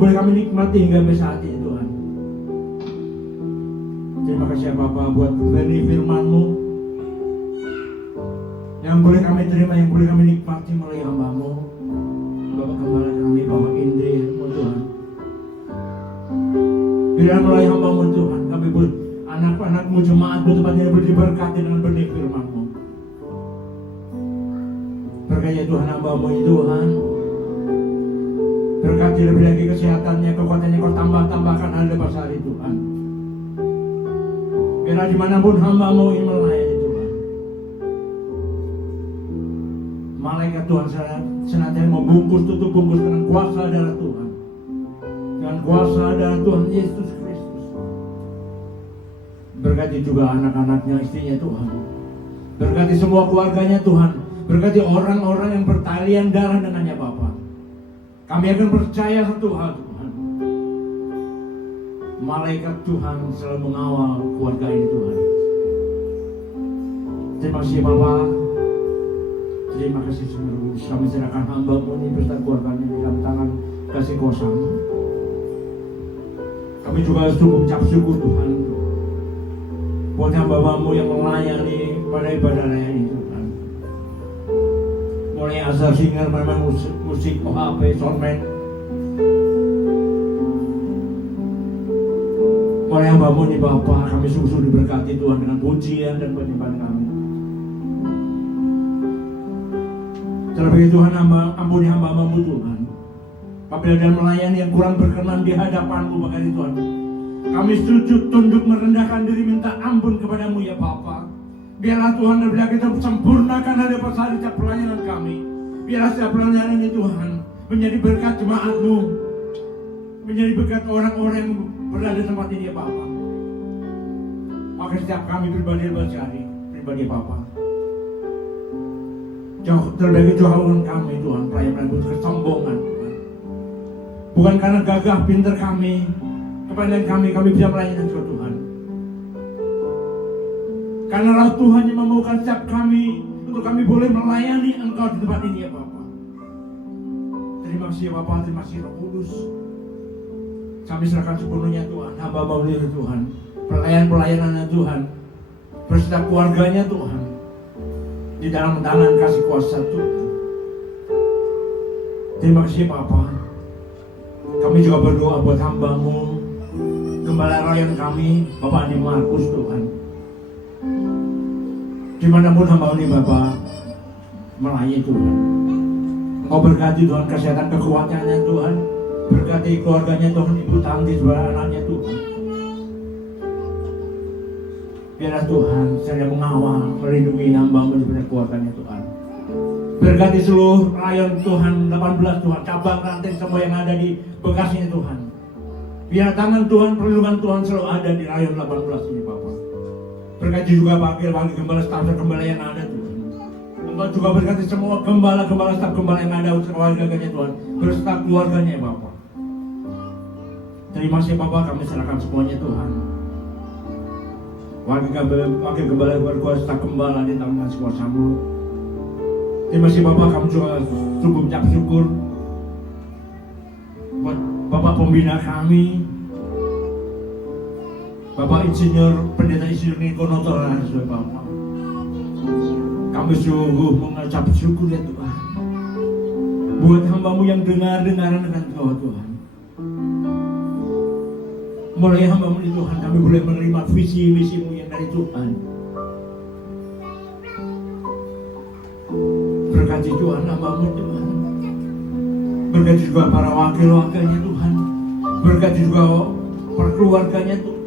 boleh kami nikmati hingga sampai saat ini Tuhan. Terima kasih Bapa buat benih firman-Mu yang boleh kami terima, yang boleh kami nikmati melalui hamba-Mu, Bapak Gembala kami, Bapak Indri, Tuhan. Biar melalui hamba-Mu Tuhan, kami boleh anak-anak-Mu, jemaat-Mu tempat ini boleh diberkati dengan benih firman-Mu. Berkati Tuhan hamba-Mu Tuhan. Berkati lebih lagi kesehatannya, kekuatannya Kau tambah-tambahkan hari lepas hari Tuhan. Biar dimanapun hamba-Mu ini melayani Tuhan, malaikat Tuhan senantiasa membungkus, tutup bungkus dengan kuasa darah Tuhan, dengan kuasa darah Tuhan Yesus Kristus. Berkati juga anak-anaknya, istrinya Tuhan. Berkati semua keluarganya Tuhan. Berkati orang-orang yang bertalian darah dengannya Bapa. Kami akan percaya satu hal Tuhan, malaikat Tuhan selalu mengawal keluarga ini Tuhan. Terima kasih Bapa. Terima kasih Tuhan. Kami serahkan hamba-Mu ini beserta keluarganya di dalam tangan kasih kuasa-Mu. Kami juga cukup ucap syukur Tuhan buat hamba-Mu yang melayani pada ibadah raya ini Tuhan. Mulai asal singer, memang musik OHP, soundman. Mulai hamba-Mu ini Bapa, kami sungguh diberkati Tuhan dengan pujian dan penyembahan kami. Terlebih Tuhan, ampuni hamba-Mu Tuhan. Apabila dan melayani yang kurang berkenan di hadapan-Mu berkati Tuhan, kami sujud tunduk merendahkan diri minta ampun kepadamu ya Bapa. Biarlah Tuhan dan biarlah kita sempurnakan hari pas hari setiap pelayanan kami. Biarlah setiap pelayanan ini Tuhan menjadi berkat jemaat-Mu, menjadi berkat orang-orang yang berada di tempat ini ya Bapa. Maka setiap kami pribadi pribadi Bapa, terlebih jauhkan kami Tuhan, pelayanan kesombongan Tuhan. Bukan karena gagah pintar kami, kepada kami bisa melayani Engkau Tuhan. Karena roh Tuhan yang memaukan setiap kami untuk kami boleh melayani Engkau di tempat ini ya Bapa. Terima kasih ya Bapa, terima kasih Roh Kudus. Kami serahkan sepenuhnya Tuhan, hamba-Mu ini Tuhan, pelayanan-pelayanannya Tuhan, beserta keluarganya Tuhan, di dalam tangan kasih kuasa Tuhan. Terima kasih Bapa. Kami juga berdoa buat hamba-Mu, Gembala Royan kami, Bapak Andi Markus Tuhan. Dimanapun hamba ini Bapak melayani Tuhan, Engkau berkati Tuhan kesehatan kekuatannya Tuhan, berkati keluarganya Tuhan, Ibu Tanti sebagai anaknya Tuhan. Biarlah Tuhan saya mengawal, melindungi hamba-Mu sebagai keluarganya Tuhan. Berkati seluruh rayon Tuhan 18 Tuhan, cabang ranting semua yang ada di Bekasi Tuhan. Biar tangan Tuhan, perlindungan Tuhan selalu ada di rayon 18 ini Bapak. Berkati juga wakil-wakil gembala, staf gembala yang ada Tuhan. Engkau juga berkati semua gembala-gembala, staf gembala yang ada untuk keluarganya Tuhan, beserta keluarganya ya Bapak. Terima kasih Bapak, kami serahkan semuanya Tuhan. Wakil gembala berkuasa, staf gembala di tangan kuasa-Mu. Terima kasih Bapak, kami juga cukup ucap syukur buat Bapak pembina kami, Bapak Pendeta Insinyur Niko Notoras, Bapak. Kami sungguh mengucap syukur ya Tuhan buat hamba-Mu yang dengar-dengaran dengan Kau Tuhan. Mulai hamba-Mu ini Tuhan, kami boleh menerima visi-misi-Mu yang dari Tuhan. Berkati Tuhan hamba-Mu Tuhan. Berkati juga para wakil-wakilnya Tuhan. Berkati juga para keluarganya Tuhan.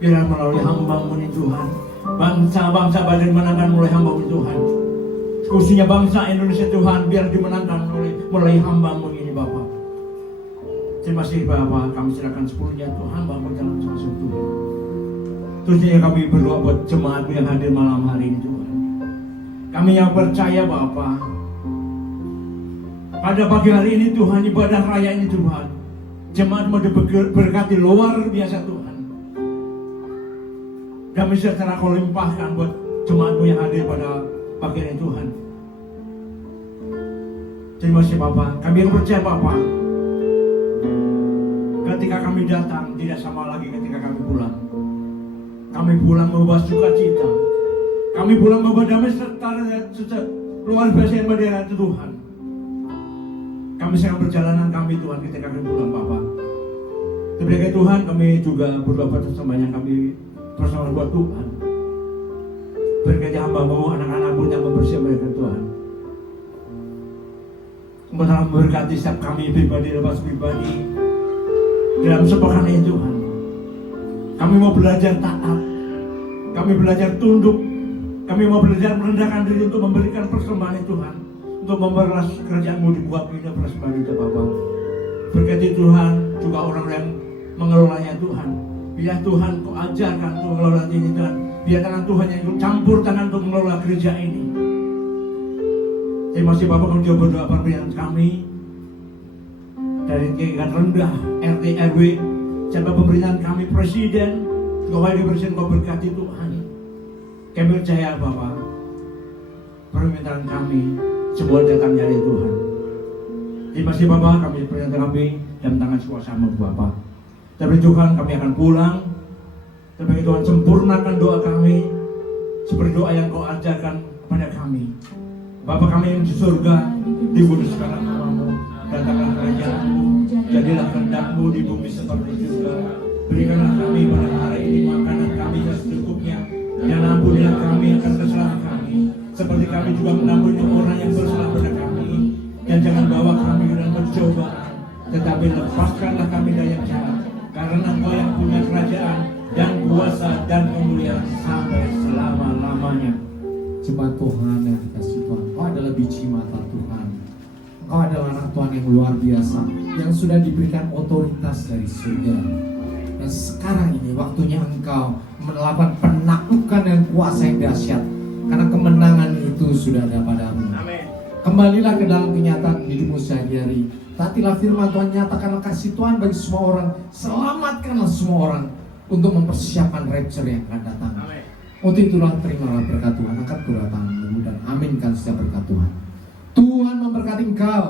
Biar melalui hamba-Mu ini Tuhan, bangsa-bangsa pada dimenangkan mulai hamba-Mu Tuhan. Khususnya bangsa Indonesia Tuhan, biar dimenangkan melalui hamba-Mu ini Bapak. Terima kasih Bapak, kami serahkan sepenuhnya Tuhan Bapak dalam kuasa Tuhan. Terusnya kami berdoa buat jemaat yang hadir malam hari ini Tuhan. Kami yang percaya Bapak, pada pagi hari ini Tuhan, ibadah raya ini Tuhan, jemaat-Mu diberkati luar biasa Tuhan. Kami sejahtera Kau limpahkan buat jemaat-Mu yang hadir pada pagi ini Tuhan. Terima kasih Bapak. Kami yang percaya Bapak, ketika kami datang tidak sama lagi ketika kami pulang. Kami pulang membawa sukacita. Kami pulang membawa damai serta luar biasa yang berada Tuhan. Kami sedang perjalanan kami Tuhan ketika kami pulang Bapak. Sebagai Tuhan kami juga berdoa persembahan yang kami persembahkan buat Tuhan. Berkati hamba-Mu, anak-anak-Mu yang mempersiapkan Tuhan. Engkau telah memberkati setiap kami pribadi lepas pribadi dalam sepekan ini Tuhan. Kami mau belajar taat, kami belajar tunduk, kami mau belajar merendahkan diri untuk memberikan persembahan ini Tuhan, untuk memperluas kerjaan-Mu di buah bumi persembahan itu Bapak. Berkati Tuhan juga orang yang mengelolanya Tuhan. Biar Tuhan Kau ajarkan untuk mengelola ini Tuhan. Biar tangan Tuhan yang campur tangan untuk mengelola gereja ini. Terima kasih Bapak, kami juga berdoa pemberian kami dari tingkat rendah RT RW sampai pemerintahan kami presiden, wakil presiden Kau berkati Tuhan. Kami percaya Bapak, permintaan kami semua datang dari Tuhan. Terima kasih Bapak, kami perintah kami dalam tangan kuasa-Mu Bapak. Tapi Tuhan kami akan pulang. Tapi Tuhan sempurnakan doa kami seperti doa yang Kau ajarkan kepada kami. Bapa kami yang di surga, dikuduskanlah nama-Mu, datanglah kerajaan-Mu, jadilah kehendak-Mu di bumi seperti di surga. Berikanlah kami pada hari ini makanan kami yang secukupnya, dan ampunilah kami akan kesalahan kami, seperti kami juga mengampuni orang yang bersalah pada kami. Dan jangan bawa kami ke dalam pencobaan, tetapi lepaskanlah kami dari yang jahat, karena Engkau yang punya kerajaan dan kuasa dan kemuliaan sampai selama-lamanya. Jemaat Tuhan yang dikasih Tuhan, Engkau adalah biji mata Tuhan. Engkau adalah anak Tuhan yang luar biasa, yang sudah diberikan otoritas dari surga. Dan sekarang ini waktunya Engkau melakukan penaklukan dan kuasa yang dahsyat, karena kemenangan itu sudah ada padamu. Amin. Kembalilah ke dalam kenyataan hidupmu sehari-hari. Taatilah firman Tuhan, nyatakanlah kasih Tuhan bagi semua orang. Selamatkanlah semua orang untuk mempersiapkan rapture yang akan datang. Amin. Untuk itulah terimalah berkat Tuhan. Angkat kedua tanganmu dan aminkan setiap berkat Tuhan. Tuhan memberkati engkau.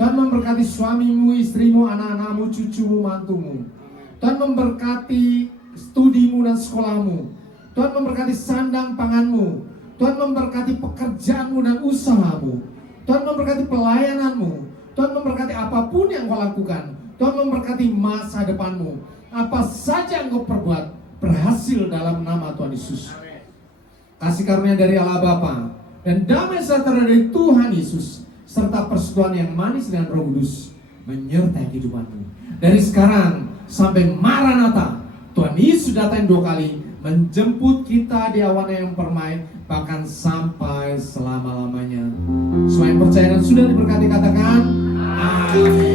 Tuhan memberkati suamimu, istrimu, anak-anakmu, cucumu, mantumu. Tuhan memberkati studimu dan sekolahmu. Tuhan memberkati sandang panganmu. Tuhan memberkati pekerjaanmu dan usahamu. Tuhan memberkati pelayananmu. Tuhan memberkati apapun yang kau lakukan. Tuhan memberkati masa depanmu. Apa saja yang kau perbuat berhasil dalam nama Tuhan Yesus. Kasih karunia dari Allah Bapa dan damai sejahtera dari Tuhan Yesus serta persekutuan yang manis dengan Roh Kudus menyertai kehidupanmu. Dari sekarang sampai Maranatha, Tuhan Yesus datang 2 kali menjemput kita di awan yang permai, bahkan sampai selama-lamanya. Semua yang percaya dan sudah diberkati katakan amin.